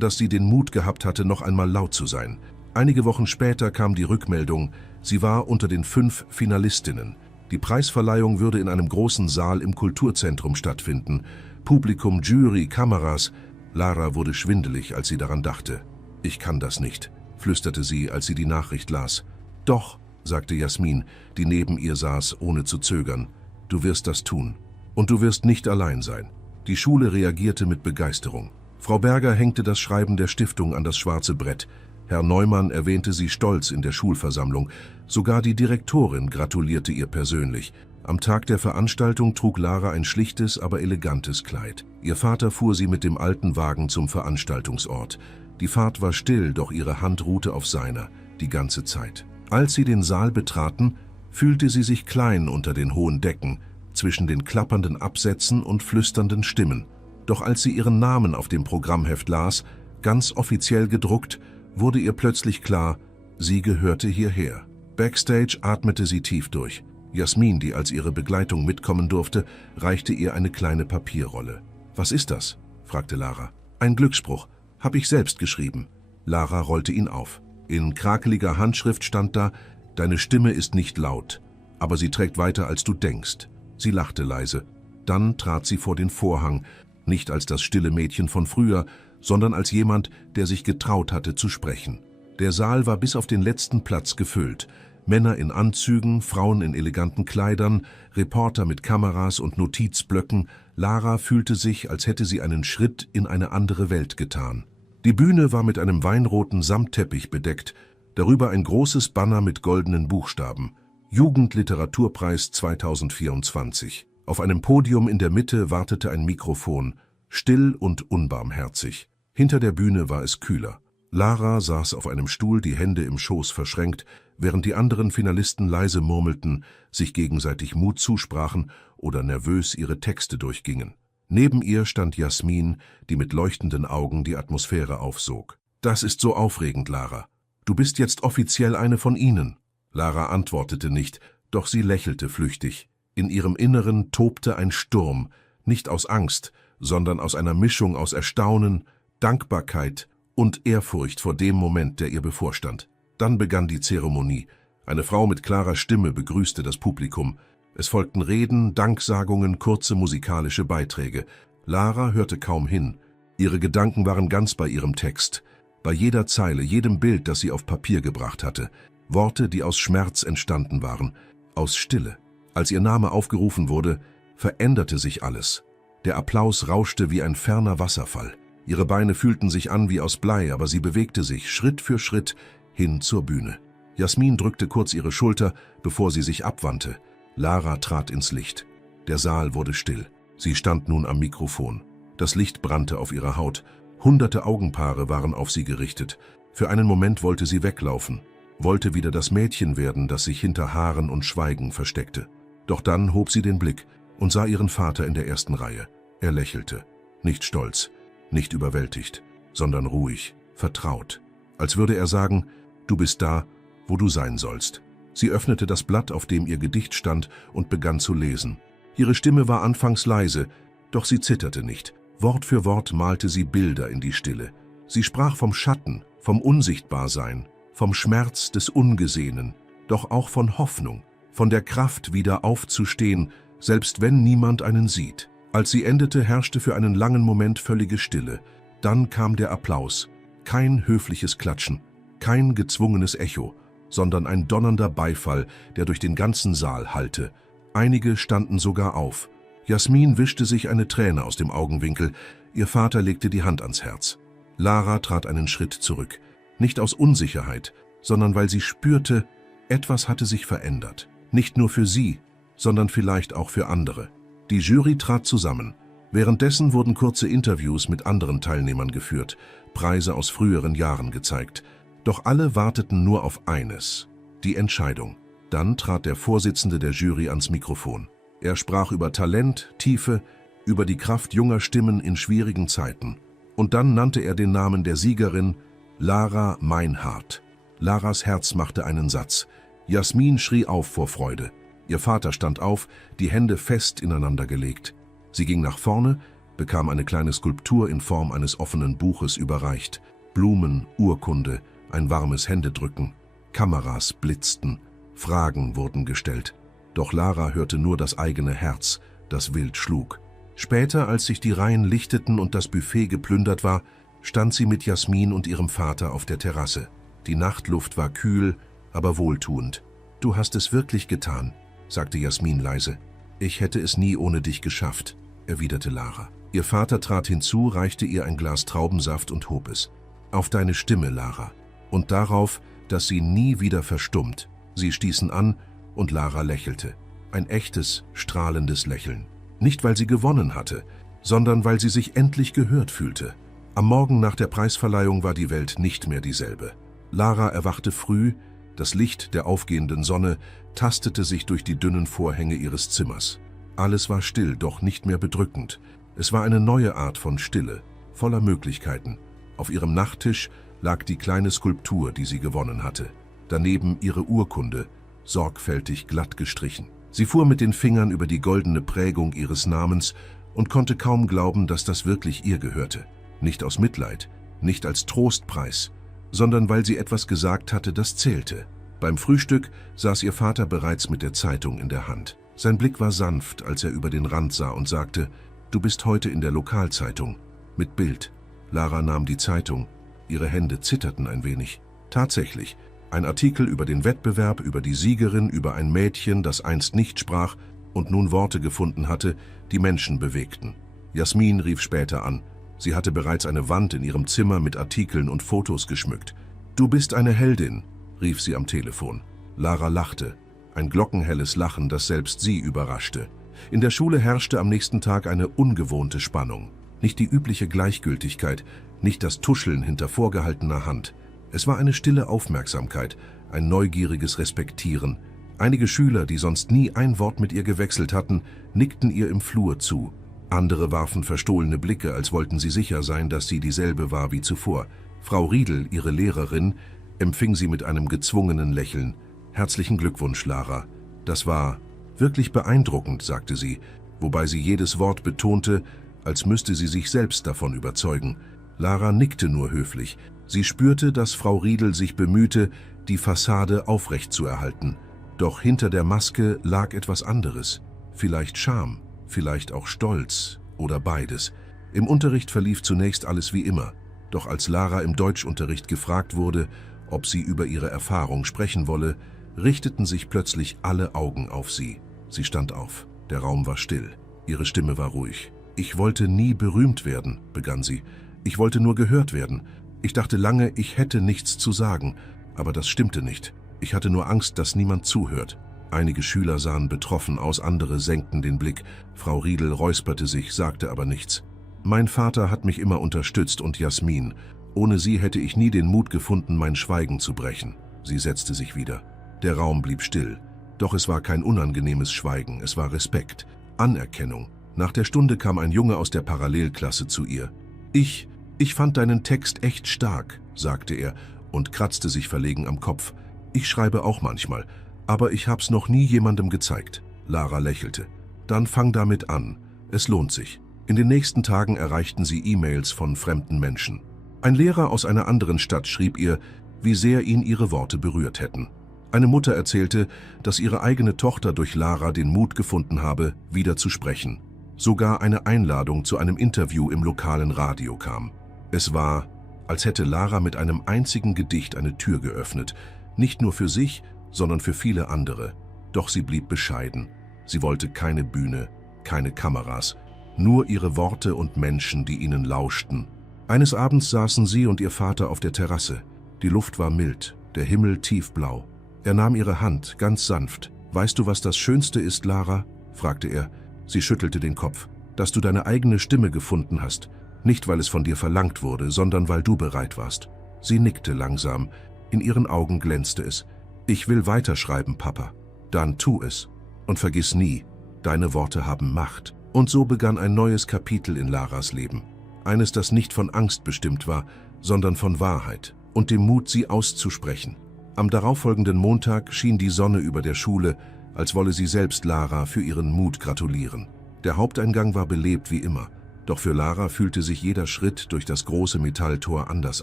dass sie den Mut gehabt hatte, noch einmal laut zu sein. Einige Wochen später kam die Rückmeldung, sie war unter den 5 Finalistinnen. Die Preisverleihung würde in einem großen Saal im Kulturzentrum stattfinden. Publikum, Jury, Kameras. Lara wurde schwindelig, als sie daran dachte. »Ich kann das nicht«, flüsterte sie, als sie die Nachricht las. »Doch«, sagte Jasmin, die neben ihr saß, ohne zu zögern. »Du wirst das tun. Und du wirst nicht allein sein.« Die Schule reagierte mit Begeisterung. Frau Berger hängte das Schreiben der Stiftung an das schwarze Brett. Herr Neumann erwähnte sie stolz in der Schulversammlung. Sogar die Direktorin gratulierte ihr persönlich. Am Tag der Veranstaltung trug Lara ein schlichtes, aber elegantes Kleid. Ihr Vater fuhr sie mit dem alten Wagen zum Veranstaltungsort. Die Fahrt war still, doch ihre Hand ruhte auf seiner, die ganze Zeit. Als sie den Saal betraten, fühlte sie sich klein unter den hohen Decken, zwischen den klappernden Absätzen und flüsternden Stimmen. Doch als sie ihren Namen auf dem Programmheft las, ganz offiziell gedruckt, wurde ihr plötzlich klar, sie gehörte hierher. Backstage atmete sie tief durch. Jasmin, die als ihre Begleitung mitkommen durfte, reichte ihr eine kleine Papierrolle. »Was ist das?« fragte Lara. »Ein Glücksspruch. Hab ich selbst geschrieben.« Lara rollte ihn auf. In krakeliger Handschrift stand da, »Deine Stimme ist nicht laut, aber sie trägt weiter, als du denkst.« Sie lachte leise. Dann trat sie vor den Vorhang, nicht als das stille Mädchen von früher, sondern als jemand, der sich getraut hatte zu sprechen. Der Saal war bis auf den letzten Platz gefüllt. Männer in Anzügen, Frauen in eleganten Kleidern, Reporter mit Kameras und Notizblöcken. Lara fühlte sich, als hätte sie einen Schritt in eine andere Welt getan. Die Bühne war mit einem weinroten Samtteppich bedeckt, darüber ein großes Banner mit goldenen Buchstaben. Jugendliteraturpreis 2024. Auf einem Podium in der Mitte wartete ein Mikrofon, still und unbarmherzig. Hinter der Bühne war es kühler. Lara saß auf einem Stuhl, die Hände im Schoß verschränkt, während die anderen Finalisten leise murmelten, sich gegenseitig Mut zusprachen oder nervös ihre Texte durchgingen. Neben ihr stand Jasmin, die mit leuchtenden Augen die Atmosphäre aufsog. »Das ist so aufregend, Lara. Du bist jetzt offiziell eine von ihnen.« Lara antwortete nicht, doch sie lächelte flüchtig. In ihrem Inneren tobte ein Sturm, nicht aus Angst, sondern aus einer Mischung aus Erstaunen, Dankbarkeit und Ehrfurcht vor dem Moment, der ihr bevorstand. Dann begann die Zeremonie. Eine Frau mit klarer Stimme begrüßte das Publikum. Es folgten Reden, Danksagungen, kurze musikalische Beiträge. Lara hörte kaum hin. Ihre Gedanken waren ganz bei ihrem Text, bei jeder Zeile, jedem Bild, das sie auf Papier gebracht hatte. Worte, die aus Schmerz entstanden waren, aus Stille. Als ihr Name aufgerufen wurde, veränderte sich alles. Der Applaus rauschte wie ein ferner Wasserfall. Ihre Beine fühlten sich an wie aus Blei, aber sie bewegte sich Schritt für Schritt hin zur Bühne. Jasmin drückte kurz ihre Schulter, bevor sie sich abwandte. Lara trat ins Licht. Der Saal wurde still. Sie stand nun am Mikrofon. Das Licht brannte auf ihrer Haut. Hunderte Augenpaare waren auf sie gerichtet. Für einen Moment wollte sie weglaufen, wollte wieder das Mädchen werden, das sich hinter Haaren und Schweigen versteckte. Doch dann hob sie den Blick und sah ihren Vater in der ersten Reihe. Er lächelte, nicht stolz, nicht überwältigt, sondern ruhig, vertraut, als würde er sagen, du bist da, wo du sein sollst. Sie öffnete das Blatt, auf dem ihr Gedicht stand, und begann zu lesen. Ihre Stimme war anfangs leise, doch sie zitterte nicht. Wort für Wort malte sie Bilder in die Stille. Sie sprach vom Schatten, vom Unsichtbarsein, vom Schmerz des Ungesehenen, doch auch von Hoffnung, von der Kraft, wieder aufzustehen, selbst wenn niemand einen sieht. Als sie endete, herrschte für einen langen Moment völlige Stille. Dann kam der Applaus. Kein höfliches Klatschen, kein gezwungenes Echo, sondern ein donnernder Beifall, der durch den ganzen Saal hallte. Einige standen sogar auf. Jasmin wischte sich eine Träne aus dem Augenwinkel. Ihr Vater legte die Hand ans Herz. Lara trat einen Schritt zurück. Nicht aus Unsicherheit, sondern weil sie spürte, etwas hatte sich verändert. Nicht nur für sie, sondern vielleicht auch für andere. Die Jury trat zusammen. Währenddessen wurden kurze Interviews mit anderen Teilnehmern geführt, Preise aus früheren Jahren gezeigt. Doch alle warteten nur auf eines, die Entscheidung. Dann trat der Vorsitzende der Jury ans Mikrofon. Er sprach über Talent, Tiefe, über die Kraft junger Stimmen in schwierigen Zeiten. Und dann nannte er den Namen der Siegerin, Lara Meinhardt. Laras Herz machte einen Satz. Jasmin schrie auf vor Freude. Ihr Vater stand auf, die Hände fest ineinander gelegt. Sie ging nach vorne, bekam eine kleine Skulptur in Form eines offenen Buches überreicht. Blumen, Urkunde, ein warmes Händedrücken. Kameras blitzten, Fragen wurden gestellt. Doch Lara hörte nur das eigene Herz, das wild schlug. Später, als sich die Reihen lichteten und das Buffet geplündert war, stand sie mit Jasmin und ihrem Vater auf der Terrasse. Die Nachtluft war kühl, aber wohltuend. »Du hast es wirklich getan«, sagte Jasmin leise. »Ich hätte es nie ohne dich geschafft«, erwiderte Lara. Ihr Vater trat hinzu, reichte ihr ein Glas Traubensaft und hob es. »Auf deine Stimme, Lara. Und darauf, dass sie nie wieder verstummt.« Sie stießen an und Lara lächelte. Ein echtes, strahlendes Lächeln. Nicht, weil sie gewonnen hatte, sondern weil sie sich endlich gehört fühlte. Am Morgen nach der Preisverleihung war die Welt nicht mehr dieselbe. Lara erwachte früh, das Licht der aufgehenden Sonne tastete sich durch die dünnen Vorhänge ihres Zimmers. Alles war still, doch nicht mehr bedrückend. Es war eine neue Art von Stille, voller Möglichkeiten. Auf ihrem Nachttisch lag die kleine Skulptur, die sie gewonnen hatte. Daneben ihre Urkunde, sorgfältig glatt gestrichen. Sie fuhr mit den Fingern über die goldene Prägung ihres Namens und konnte kaum glauben, dass das wirklich ihr gehörte. Nicht aus Mitleid, nicht als Trostpreis, sondern weil sie etwas gesagt hatte, das zählte. Beim Frühstück saß ihr Vater bereits mit der Zeitung in der Hand. Sein Blick war sanft, als er über den Rand sah und sagte, »Du bist heute in der Lokalzeitung, mit Bild.« Lara nahm die Zeitung. Ihre Hände zitterten ein wenig. Tatsächlich, ein Artikel über den Wettbewerb, über die Siegerin, über ein Mädchen, das einst nicht sprach und nun Worte gefunden hatte, die Menschen bewegten. Jasmin rief später an. Sie hatte bereits eine Wand in ihrem Zimmer mit Artikeln und Fotos geschmückt. »Du bist eine Heldin«, rief sie am Telefon. Lara lachte. Ein glockenhelles Lachen, das selbst sie überraschte. In der Schule herrschte am nächsten Tag eine ungewohnte Spannung. Nicht die übliche Gleichgültigkeit, nicht das Tuscheln hinter vorgehaltener Hand. Es war eine stille Aufmerksamkeit, ein neugieriges Respektieren. Einige Schüler, die sonst nie ein Wort mit ihr gewechselt hatten, nickten ihr im Flur zu. Andere warfen verstohlene Blicke, als wollten sie sicher sein, dass sie dieselbe war wie zuvor. Frau Riedel, ihre Lehrerin, empfing sie mit einem gezwungenen Lächeln. »Herzlichen Glückwunsch, Lara. Das war wirklich beeindruckend«, sagte sie, wobei sie jedes Wort betonte, als müsste sie sich selbst davon überzeugen. Lara nickte nur höflich. Sie spürte, dass Frau Riedel sich bemühte, die Fassade aufrechtzuerhalten. Doch hinter der Maske lag etwas anderes. Vielleicht Scham, vielleicht auch Stolz oder beides. Im Unterricht verlief zunächst alles wie immer. Doch als Lara im Deutschunterricht gefragt wurde, ob sie über ihre Erfahrung sprechen wolle, richteten sich plötzlich alle Augen auf sie. Sie stand auf. Der Raum war still. Ihre Stimme war ruhig. »Ich wollte nie berühmt werden«, begann sie. »Ich wollte nur gehört werden. Ich dachte lange, ich hätte nichts zu sagen. Aber das stimmte nicht. Ich hatte nur Angst, dass niemand zuhört.« Einige Schüler sahen betroffen aus, andere senkten den Blick. Frau Riedel räusperte sich, sagte aber nichts. »Mein Vater hat mich immer unterstützt und Jasmin. Ohne sie hätte ich nie den Mut gefunden, mein Schweigen zu brechen.« Sie setzte sich wieder. Der Raum blieb still. Doch es war kein unangenehmes Schweigen, es war Respekt, Anerkennung. Nach der Stunde kam ein Junge aus der Parallelklasse zu ihr. Ich fand deinen Text echt stark«, sagte er und kratzte sich verlegen am Kopf. »Ich schreibe auch manchmal, aber ich hab's noch nie jemandem gezeigt.« Lara lächelte. »Dann fang damit an. Es lohnt sich.« In den nächsten Tagen erreichten sie E-Mails von fremden Menschen. Ein Lehrer aus einer anderen Stadt schrieb ihr, wie sehr ihn ihre Worte berührt hätten. Eine Mutter erzählte, dass ihre eigene Tochter durch Lara den Mut gefunden habe, wieder zu sprechen. Sogar eine Einladung zu einem Interview im lokalen Radio kam. Es war, als hätte Lara mit einem einzigen Gedicht eine Tür geöffnet, nicht nur für sich, sondern für viele andere. Doch sie blieb bescheiden. Sie wollte keine Bühne, keine Kameras, nur ihre Worte und Menschen, die ihnen lauschten. Eines Abends saßen sie und ihr Vater auf der Terrasse. Die Luft war mild, der Himmel tiefblau. Er nahm ihre Hand, ganz sanft. »Weißt du, was das Schönste ist, Lara?« fragte er. Sie schüttelte den Kopf. »Dass du deine eigene Stimme gefunden hast. Nicht, weil es von dir verlangt wurde, sondern weil du bereit warst.« Sie nickte langsam. In ihren Augen glänzte es. »Ich will weiterschreiben, Papa.« »Dann tu es. Und vergiss nie, deine Worte haben Macht.« Und so begann ein neues Kapitel in Laras Leben. Eines, das nicht von Angst bestimmt war, sondern von Wahrheit und dem Mut, sie auszusprechen. Am darauffolgenden Montag schien die Sonne über der Schule, als wolle sie selbst Lara für ihren Mut gratulieren. Der Haupteingang war belebt wie immer, doch für Lara fühlte sich jeder Schritt durch das große Metalltor anders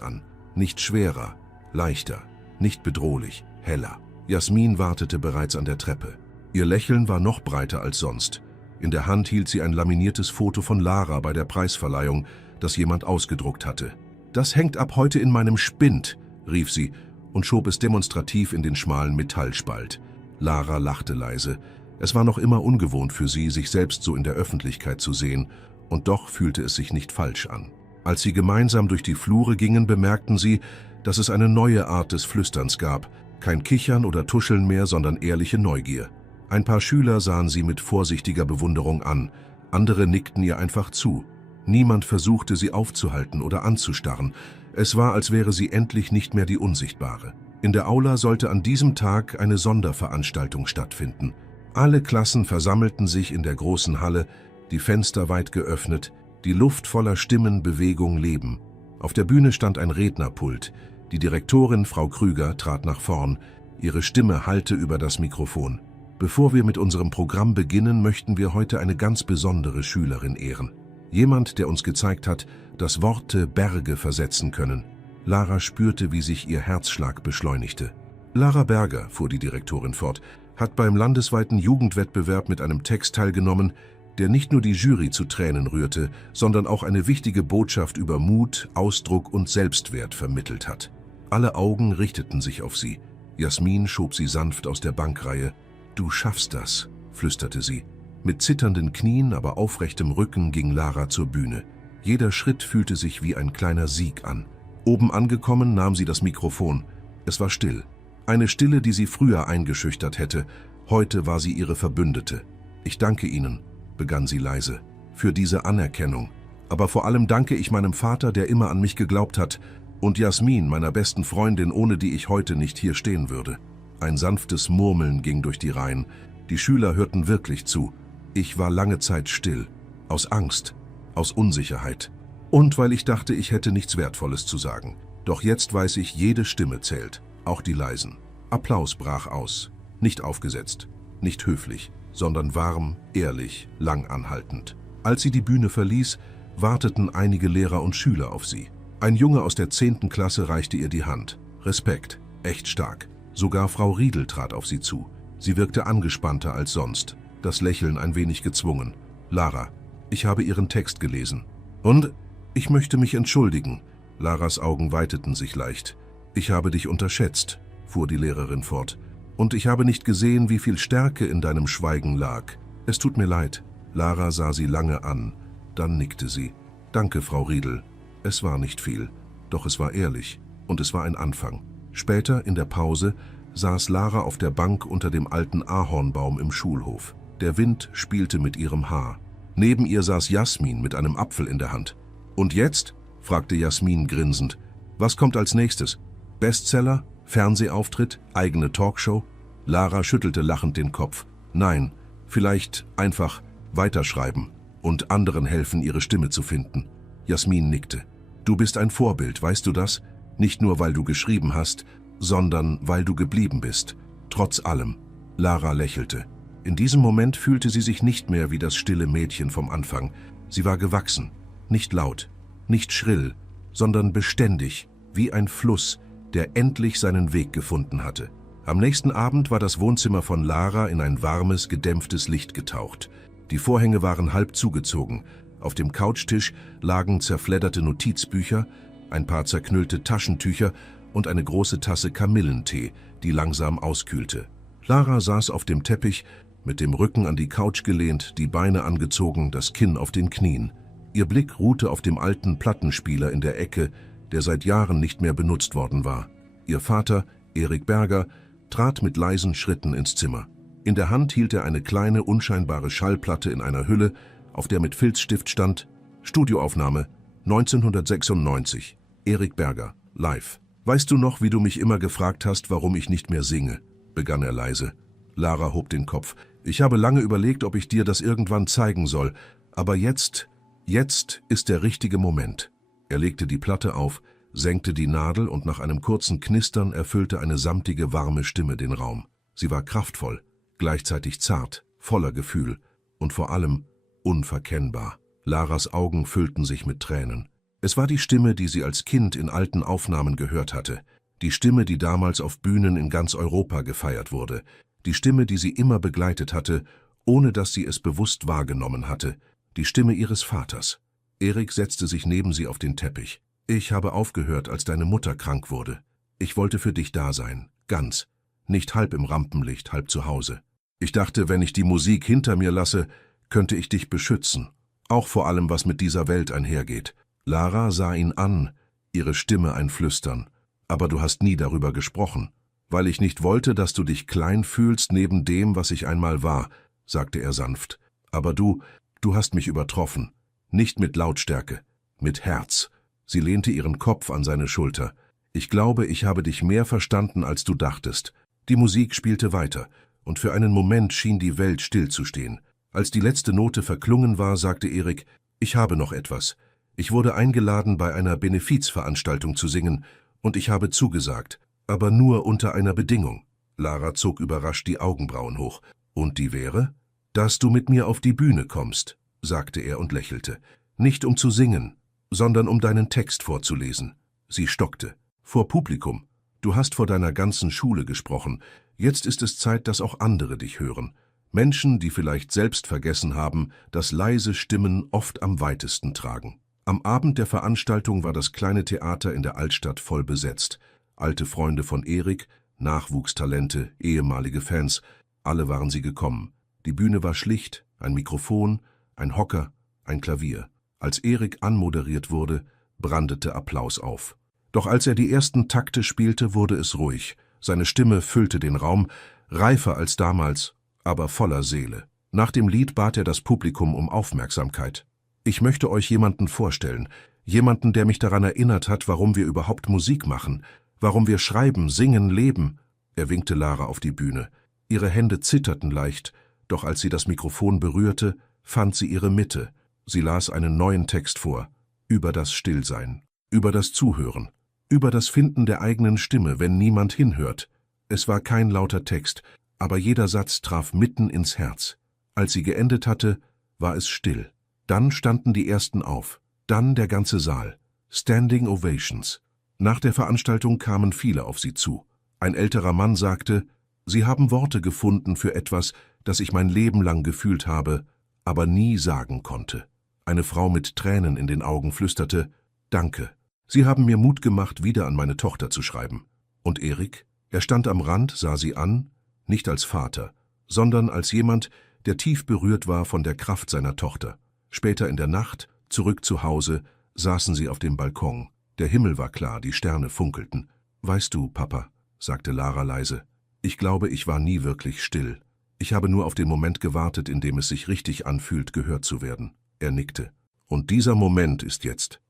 an. Nicht schwerer, leichter, nicht bedrohlich, heller. Jasmin wartete bereits an der Treppe. Ihr Lächeln war noch breiter als sonst. In der Hand hielt sie ein laminiertes Foto von Lara bei der Preisverleihung, das jemand ausgedruckt hatte. »Das hängt ab heute in meinem Spind«, rief sie und schob es demonstrativ in den schmalen Metallspalt. Lara lachte leise. Es war noch immer ungewohnt für sie, sich selbst so in der Öffentlichkeit zu sehen, und doch fühlte es sich nicht falsch an. Als sie gemeinsam durch die Flure gingen, bemerkten sie, dass es eine neue Art des Flüsterns gab. Kein Kichern oder Tuscheln mehr, sondern ehrliche Neugier. Ein paar Schüler sahen sie mit vorsichtiger Bewunderung an, andere nickten ihr einfach zu. Niemand versuchte, sie aufzuhalten oder anzustarren. Es war, als wäre sie endlich nicht mehr die Unsichtbare. In der Aula sollte an diesem Tag eine Sonderveranstaltung stattfinden. Alle Klassen versammelten sich in der großen Halle, die Fenster weit geöffnet, die Luft voller Stimmen, Bewegung, Leben. Auf der Bühne stand ein Rednerpult. Die Direktorin, Frau Krüger, trat nach vorn. Ihre Stimme hallte über das Mikrofon. Bevor wir mit unserem Programm beginnen, möchten wir heute eine ganz besondere Schülerin ehren. Jemand, der uns gezeigt hat, dass Worte Berge versetzen können. Lara spürte, wie sich ihr Herzschlag beschleunigte. Lara Berger, fuhr die Direktorin fort, hat beim landesweiten Jugendwettbewerb mit einem Text teilgenommen, der nicht nur die Jury zu Tränen rührte, sondern auch eine wichtige Botschaft über Mut, Ausdruck und Selbstwert vermittelt hat. Alle Augen richteten sich auf sie. Jasmin schob sie sanft aus der Bankreihe. »Du schaffst das«, flüsterte sie. Mit zitternden Knien, aber aufrechtem Rücken ging Lara zur Bühne. Jeder Schritt fühlte sich wie ein kleiner Sieg an. Oben angekommen nahm sie das Mikrofon. Es war still. Eine Stille, die sie früher eingeschüchtert hätte. Heute war sie ihre Verbündete. »Ich danke Ihnen«, begann sie leise, »für diese Anerkennung. Aber vor allem danke ich meinem Vater, der immer an mich geglaubt hat, und Jasmin, meiner besten Freundin, ohne die ich heute nicht hier stehen würde.« Ein sanftes Murmeln ging durch die Reihen. Die Schüler hörten wirklich zu. Ich war lange Zeit still. Aus Angst, aus Unsicherheit. Und weil ich dachte, ich hätte nichts Wertvolles zu sagen. Doch jetzt weiß ich, jede Stimme zählt, auch die leisen. Applaus brach aus. Nicht aufgesetzt, nicht höflich, sondern warm, ehrlich, lang anhaltend. Als sie die Bühne verließ, warteten einige Lehrer und Schüler auf sie. Ein Junge aus der 10. Klasse reichte ihr die Hand. Respekt, echt stark. Sogar Frau Riedel trat auf sie zu. Sie wirkte angespannter als sonst, das Lächeln ein wenig gezwungen. »Lara, ich habe Ihren Text gelesen. Und ich möchte mich entschuldigen.« Laras Augen weiteten sich leicht. »Ich habe dich unterschätzt«, fuhr die Lehrerin fort. »Und ich habe nicht gesehen, wie viel Stärke in deinem Schweigen lag. Es tut mir leid.« Lara sah sie lange an. Dann nickte sie. »Danke, Frau Riedel. Es war nicht viel. Doch es war ehrlich. Und es war ein Anfang.« Später, in der Pause, saß Lara auf der Bank unter dem alten Ahornbaum im Schulhof. Der Wind spielte mit ihrem Haar. Neben ihr saß Jasmin mit einem Apfel in der Hand. »Und jetzt?«, fragte Jasmin grinsend. »Was kommt als nächstes? Bestseller? Fernsehauftritt? Eigene Talkshow?« Lara schüttelte lachend den Kopf. »Nein, vielleicht einfach weiterschreiben und anderen helfen, ihre Stimme zu finden.« Jasmin nickte. »Du bist ein Vorbild, weißt du das? Nicht nur, weil du geschrieben hast, sondern weil du geblieben bist. Trotz allem.« Lara lächelte. In diesem Moment fühlte sie sich nicht mehr wie das stille Mädchen vom Anfang. Sie war gewachsen, nicht laut, nicht schrill, sondern beständig, wie ein Fluss, der endlich seinen Weg gefunden hatte. Am nächsten Abend war das Wohnzimmer von Lara in ein warmes, gedämpftes Licht getaucht. Die Vorhänge waren halb zugezogen. Auf dem Couchtisch lagen zerfledderte Notizbücher, ein paar zerknüllte Taschentücher und eine große Tasse Kamillentee, die langsam auskühlte. Lara saß auf dem Teppich, mit dem Rücken an die Couch gelehnt, die Beine angezogen, das Kinn auf den Knien. Ihr Blick ruhte auf dem alten Plattenspieler in der Ecke, der seit Jahren nicht mehr benutzt worden war. Ihr Vater, Erik Berger, trat mit leisen Schritten ins Zimmer. In der Hand hielt er eine kleine, unscheinbare Schallplatte in einer Hülle, auf der mit Filzstift stand: Studioaufnahme 1996. Erik Berger, live. »Weißt du noch, wie du mich immer gefragt hast, warum ich nicht mehr singe?«, begann er leise. Lara hob den Kopf. »Ich habe lange überlegt, ob ich dir das irgendwann zeigen soll, Aber jetzt ist der richtige Moment. Er legte die Platte auf, senkte die Nadel und nach einem kurzen Knistern erfüllte eine samtige, warme Stimme den Raum. Sie war kraftvoll, gleichzeitig zart, voller Gefühl und vor allem unverkennbar. Laras Augen füllten sich mit Tränen. Es war die Stimme, die sie als Kind in alten Aufnahmen gehört hatte. Die Stimme, die damals auf Bühnen in ganz Europa gefeiert wurde. Die Stimme, die sie immer begleitet hatte, ohne dass sie es bewusst wahrgenommen hatte. Die Stimme ihres Vaters. Erik setzte sich neben sie auf den Teppich. »Ich habe aufgehört, als deine Mutter krank wurde. Ich wollte für dich da sein, ganz. Nicht halb im Rampenlicht, halb zu Hause. Ich dachte, wenn ich die Musik hinter mir lasse, könnte ich dich beschützen. Auch vor allem, was mit dieser Welt einhergeht.« Lara sah ihn an, ihre Stimme ein Flüstern. »Aber du hast nie darüber gesprochen, weil ich nicht wollte, dass du dich klein fühlst neben dem, was ich einmal war«, sagte er sanft. »Aber du hast mich übertroffen. Nicht mit Lautstärke, mit Herz.« Sie lehnte ihren Kopf an seine Schulter. »Ich glaube, ich habe dich mehr verstanden, als du dachtest.« Die Musik spielte weiter, und für einen Moment schien die Welt stillzustehen. Als die letzte Note verklungen war, sagte Erik, »Ich habe noch etwas. Ich wurde eingeladen, bei einer Benefizveranstaltung zu singen, und ich habe zugesagt, aber nur unter einer Bedingung.« Lara zog überrascht die Augenbrauen hoch. »Und die wäre?« »Dass du mit mir auf die Bühne kommst«, sagte er und lächelte. »Nicht um zu singen, sondern um deinen Text vorzulesen.« Sie stockte. »Vor Publikum. Du hast vor deiner ganzen Schule gesprochen. Jetzt ist es Zeit, dass auch andere dich hören. Menschen, die vielleicht selbst vergessen haben, dass leise Stimmen oft am weitesten tragen.« Am Abend der Veranstaltung war das kleine Theater in der Altstadt voll besetzt. Alte Freunde von Erik, Nachwuchstalente, ehemalige Fans, alle waren sie gekommen. Die Bühne war schlicht, ein Mikrofon, ein Hocker, ein Klavier. Als Erik anmoderiert wurde, brandete Applaus auf. Doch als er die ersten Takte spielte, wurde es ruhig. Seine Stimme füllte den Raum, reifer als damals, aber voller Seele. Nach dem Lied bat er das Publikum um Aufmerksamkeit. »Ich möchte euch jemanden vorstellen, jemanden, der mich daran erinnert hat, warum wir überhaupt Musik machen, warum wir schreiben, singen, leben.« Er winkte Lara auf die Bühne. Ihre Hände zitterten leicht, doch als sie das Mikrofon berührte, fand sie ihre Mitte. Sie las einen neuen Text vor, über das Stillsein, über das Zuhören, über das Finden der eigenen Stimme, wenn niemand hinhört. Es war kein lauter Text, aber jeder Satz traf mitten ins Herz. Als sie geendet hatte, war es still. Dann standen die Ersten auf, dann der ganze Saal. Standing Ovations. Nach der Veranstaltung kamen viele auf sie zu. Ein älterer Mann sagte, »Sie haben Worte gefunden für etwas, das ich mein Leben lang gefühlt habe, aber nie sagen konnte.« Eine Frau mit Tränen in den Augen flüsterte, »Danke. Sie haben mir Mut gemacht, wieder an meine Tochter zu schreiben.« Und Erik? Er stand am Rand, sah sie an, nicht als Vater, sondern als jemand, der tief berührt war von der Kraft seiner Tochter. Später in der Nacht, zurück zu Hause, saßen sie auf dem Balkon. Der Himmel war klar, die Sterne funkelten. »Weißt du, Papa«, sagte Lara leise, »ich glaube, ich war nie wirklich still. Ich habe nur auf den Moment gewartet, in dem es sich richtig anfühlt, gehört zu werden.« Er nickte. »Und dieser Moment ist jetzt.«